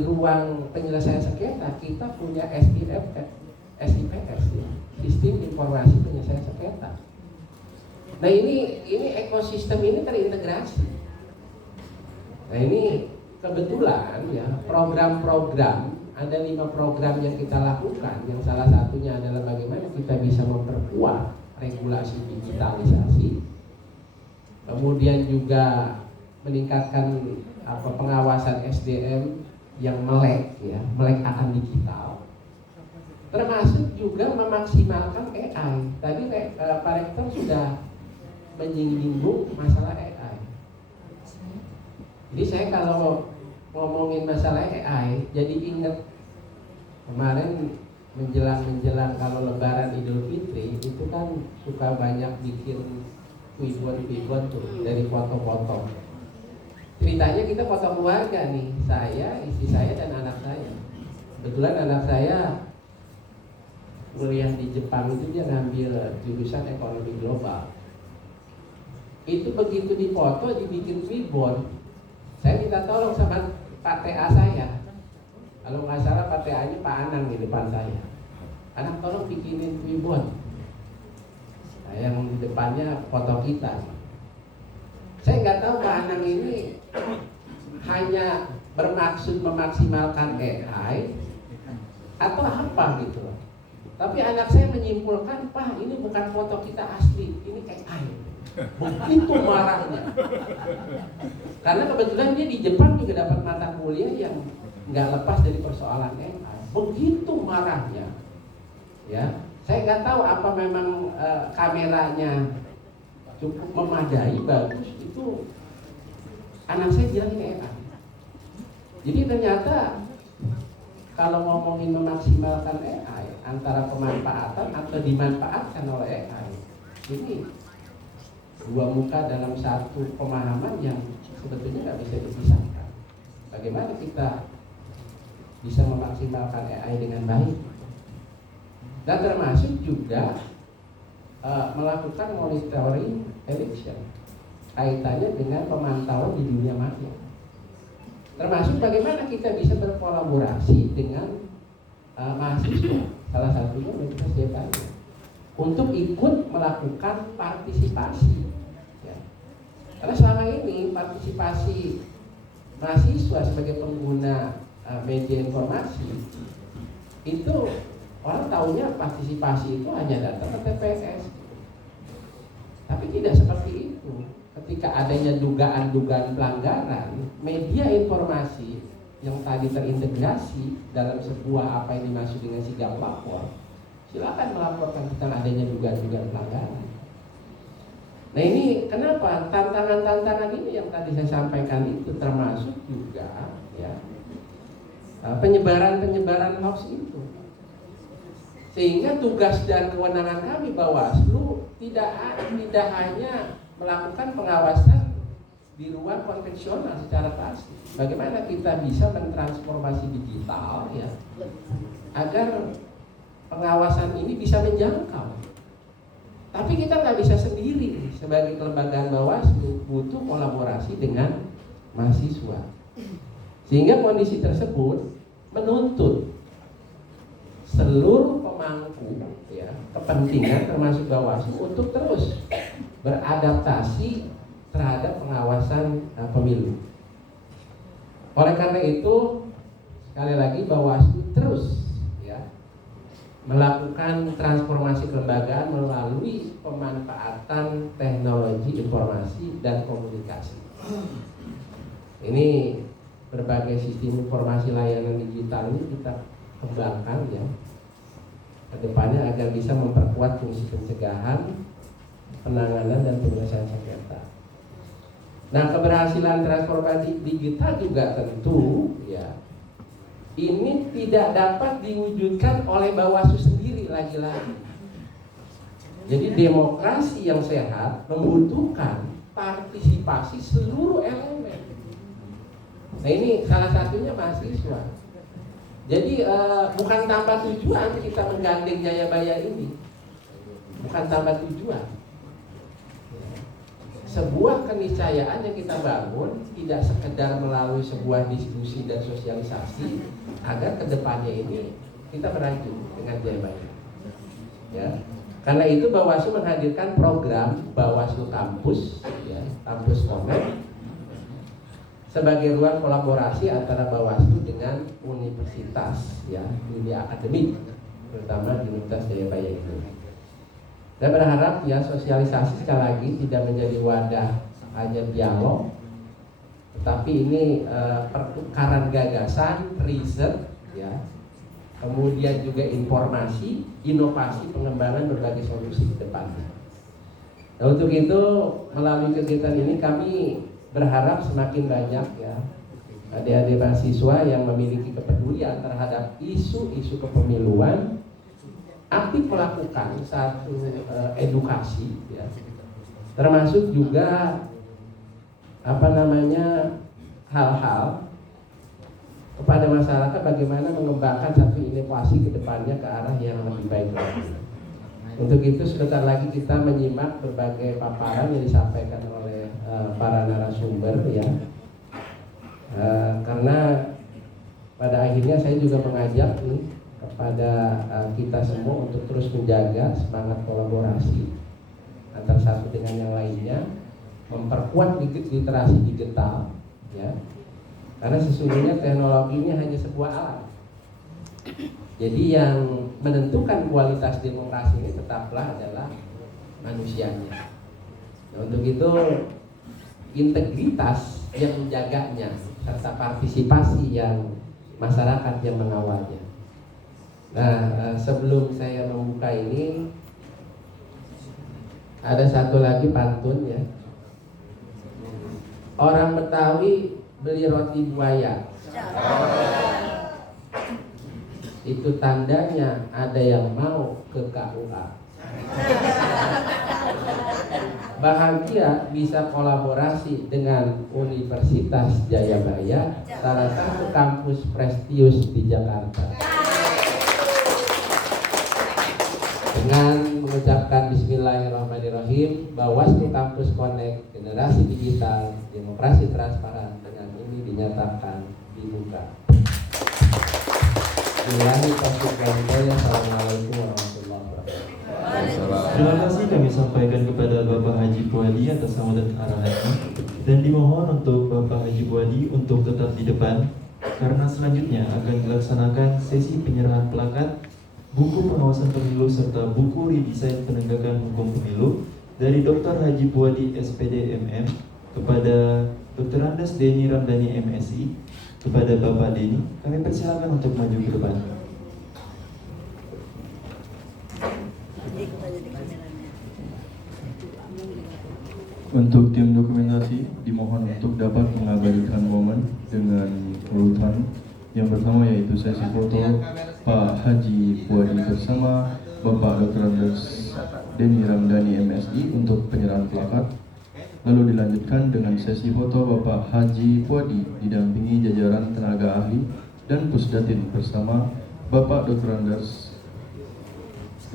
ruang penyelesaian sengketa kita punya SIPS, ya. Sistem Informasi Penyelesaian Sengketa. Nah ini ekosistem ini terintegrasi. Nah ini kebetulan ya program-program, ada 5 program yang kita lakukan. Yang salah satunya adalah bagaimana kita bisa memperkuat regulasi digitalisasi, kemudian juga meningkatkan pengawasan SDM yang melek, ya, melek akan digital, termasuk juga memaksimalkan AI. Tadi Pak Rektor sudah menyinggung masalah AI. Jadi saya kalau ngomongin masalah AI, jadi ingat kemarin menjelang kalau Lebaran Idul Fitri itu kan suka banyak bikin kuibon tuh dari foto-foto. Ceritanya kita foto keluarga nih, saya, istri saya dan anak saya. Kebetulan anak saya kuliah di Jepang itu dia ngambil jurusan ekonomi global. Itu begitu difoto dibikin ribbon. Saya minta tolong sama Pak TA saya. Kalau nggak salah Pak TA-nya Pak Anang di depan saya. Anang tolong bikinin ribbon. Nah, yang di depannya foto kita. Saya nggak tahu Pak Anang ini hanya bermaksud memaksimalkan AI atau apa gitu. Tapi anak saya menyimpulkan, Pak ini bukan foto kita asli, ini AI. Begitu marahnya. Karena kebetulan dia di Jepang juga dapat mata kuliah yang nggak lepas dari persoalan AI. Begitu marahnya, ya. Saya nggak tahu apa memang kameranya cukup memadai, bagus. Itu anak saya bilang ini AI. Jadi ternyata kalau ngomongin memaksimalkan AI antara pemanfaatan atau dimanfaatkan oleh AI, ini dua muka dalam satu pemahaman yang sebetulnya nggak bisa dipisahkan. Bagaimana kita bisa memaksimalkan AI dengan baik, dan termasuk juga melakukan monitoring election kaitannya dengan pemantauan di dunia maya. Termasuk bagaimana kita bisa berkolaborasi dengan mahasiswa, salah satunya Universitas Jayabaya, untuk ikut melakukan partisipasi, ya. Karena selama ini partisipasi mahasiswa sebagai pengguna media informasi itu orang tahunya partisipasi itu hanya datang ke TPS, tapi tidak seperti itu. Ketika adanya dugaan-dugaan pelanggaran, media informasi yang tadi terintegrasi dalam sebuah apa yang dimaksud dengan sigap lapor, silakan melaporkan tentang adanya dugaan-dugaan pelanggaran. Nah ini kenapa tantangan-tantangan ini yang tadi saya sampaikan itu termasuk juga ya penyebaran hoax itu. Sehingga tugas dan kewenangan kami Bawaslu tidak hanya melakukan pengawasan di ruang konvensional secara klasik. Bagaimana kita bisa mentransformasi digital ya agar pengawasan ini bisa menjangkau. Tapi kita nggak bisa sendiri sebagai kelembagaan Bawaslu, butuh kolaborasi dengan mahasiswa. Sehingga kondisi tersebut menuntut seluruh pemangku ya, kepentingan termasuk Bawaslu untuk terus beradaptasi terhadap pengawasan pemilu. Oleh karena itu, sekali lagi Bawaslu terus ya melakukan transformasi kelembagaan melalui pemanfaatan teknologi informasi dan komunikasi. Ini berbagai sistem informasi layanan digital ini kita kembangkan ya kedepannya agar bisa memperkuat fungsi pencegahan, penanganan dan penyelesaian sengketa. Nah, keberhasilan transformasi digital juga tentu ya ini tidak dapat diwujudkan oleh Bawaslu sendiri lagi-lagi. Jadi demokrasi yang sehat membutuhkan partisipasi seluruh elemen. Nah ini salah satunya mahasiswa. Jadi bukan tanpa tujuan kita menggandeng Jayabaya ini, bukan tanpa tujuan. Sebuah keniscayaan yang kita bangun tidak sekedar melalui sebuah diskusi dan sosialisasi agar kedepannya ini kita berlanjut dengan Jayabaya. Ya, karena itu Bawaslu menghadirkan program Bawaslu Kampus, ya, Kampus Connect, sebagai ruang kolaborasi antara Bawaslu dengan universitas ya, dunia akademik, terutama di Universitas Jayabaya ini. Saya berharap ya sosialisasi sekali lagi tidak menjadi wadah hanya dialog, tetapi ini pertukaran gagasan, riset ya, kemudian juga informasi, inovasi, pengembangan berbagai solusi ke depannya. Nah, untuk itu melalui kegiatan ini kami berharap semakin banyak ya adik-adik mahasiswa yang memiliki kepedulian terhadap isu-isu kepemiluan aktif melakukan satu edukasi ya, termasuk juga hal-hal kepada masyarakat bagaimana mengembangkan satu inovasi ke depannya ke arah yang lebih baik lagi. Untuk itu sebentar lagi kita menyimak berbagai paparan yang disampaikan oleh para narasumber ya. Karena pada akhirnya saya juga mengajak nih kepada kita semua untuk terus menjaga semangat kolaborasi antara satu dengan yang lainnya, memperkuat literasi digital ya. Karena sesungguhnya teknologi ini hanya sebuah alat. Jadi yang menentukan kualitas demokrasi ini tetaplah adalah manusianya. Nah, untuk itu integritas yang menjaganya serta partisipasi yang masyarakat yang mengawalnya. Nah, sebelum saya membuka ini ada satu lagi pantun ya. Orang Betawi beli roti buaya. Itu tandanya ada yang mau ke KUA. Bahagia bisa kolaborasi dengan Universitas Jayabaya, salah satu kampus prestigius di Jakarta. Dengan mengucapkan Bismillahirrahmanirrahim, Bawaslu Kampus Connect, generasi digital, demokrasi transparan, dengan ini dinyatakan dibuka. Assalamualaikum warahmatullahi wabarakatuh. Terima kasih kami sampaikan kepada Bapak Haji Puadi atas sambutan arahannya, dan dimohon untuk Bapak Haji Puadi untuk tetap di depan karena selanjutnya akan dilaksanakan sesi penyerahan plakat, buku pengawasan pemilu serta buku redesain penegakan hukum pemilu dari Dr. Haji Puadi SPD MM kepada Dr. Andes Deni Ramdhani MSI. Kepada Bapak Deni, kami persilakan untuk maju ke depan. Untuk tim dokumentasi dimohon untuk dapat mengabadikan momen dengan urutan yang pertama, yaitu sesi foto Pak Haji Puadi bersama Bapak Dr. Andes Denny Ramdhani MSI untuk penyerahan plakat. Lalu dilanjutkan dengan sesi foto Bapak Haji Puadi didampingi jajaran tenaga ahli dan Pusdatin bersama Bapak Dr. Andes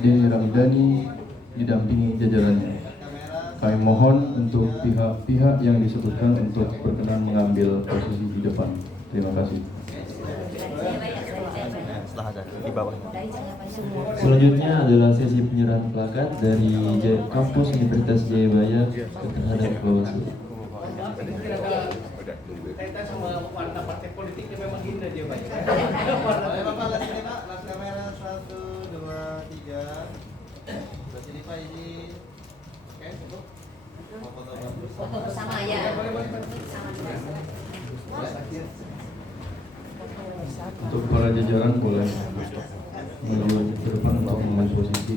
Denny Ramdhani didampingi jajarannya. Kami mohon untuk pihak-pihak yang disebutkan untuk berkenan mengambil posisi di depan. Terima kasih. Selanjutnya adalah sesi penyerahan plakat dari kampus Universitas Jayabaya terhadap Bawaslu. Kaitan sama warna partai politiknya memang indah dia banyak. Boleh Bapak lihat sini Pak, las kamera 1, 2, 3. Terus ini Pak izin. Oke, cukup. Mau foto Foto bersama ya. Untuk para jajaran boleh menuju ke depan untuk mengambil posisi.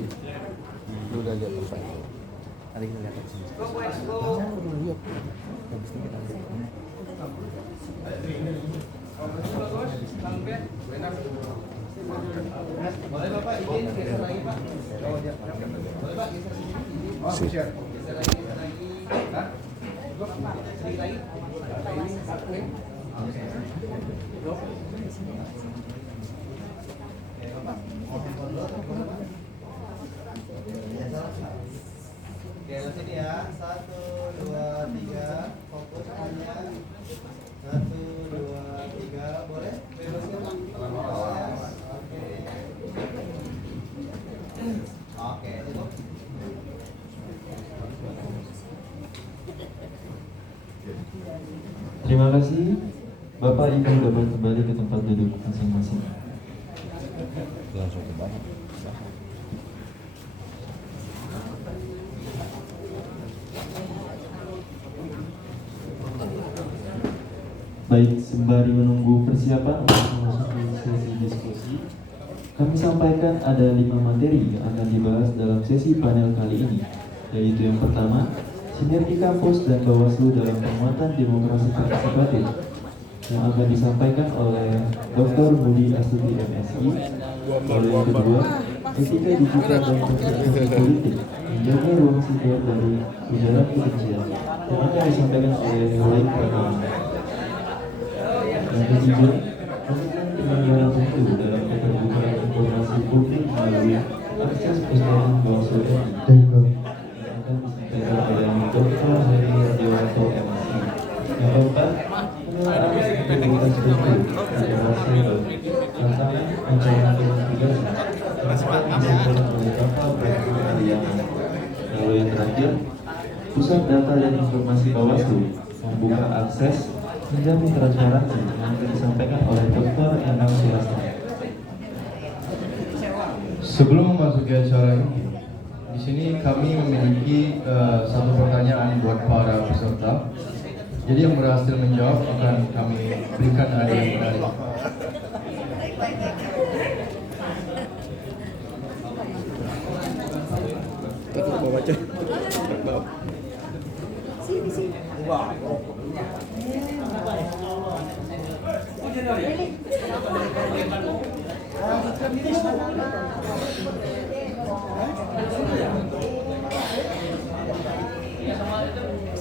Boleh Bapak izin geser lagi Pak. Boleh Pak geser sini. Oh, geser. Geser lagi. Hah? Sedikit lagi. Oke, lihat sini ya. 1, 2, 3. Fokus hanya. 1, 2, 3. Boleh? Bebaskan Pak. Oke, cukup. Terima kasih. Bapak Ibu dapat kembali ke tempat duduk masing-masing. Baik, sembari menunggu persiapan untuk memasuki sesi diskusi, kami sampaikan ada 5 materi yang akan dibahas dalam sesi panel kali ini, yaitu yang pertama, sinergi kampus dan Bawaslu dalam penguatan demokrasi partisipatif, yang akan disampaikan oleh Dr. Budi Astuti MSI. Lalu yang kedua, etika digital dan konsentrasi politik, menjaga ruang siber dari ujaran kebencian, yang akan disampaikan oleh Lain Pratama. Yang ketiga, komitmen penyelenggaraan pemilu dalam keterbukaan informasi publik melalui akses persidangan Bawaslu RI, yang akan disampaikan oleh Dr. Heri Dewanto MSI. Yang keempat, pengelolaan integritas pemilu dan hasil tantangan pencairan investigasi yang akan disampaikan oleh Bapak Presiden Ariana. Lalu yang terakhir, Pusat Data dan Informasi Bawaslu membuka akses menjamin transparansi yang akan disampaikan oleh Dr. Endang Sulastri. Sebelum memasuki acara ini, di sini kami memiliki satu pertanyaan buat para peserta. Jadi yang berhasil menjawab akan kami berikan hadiah menarik.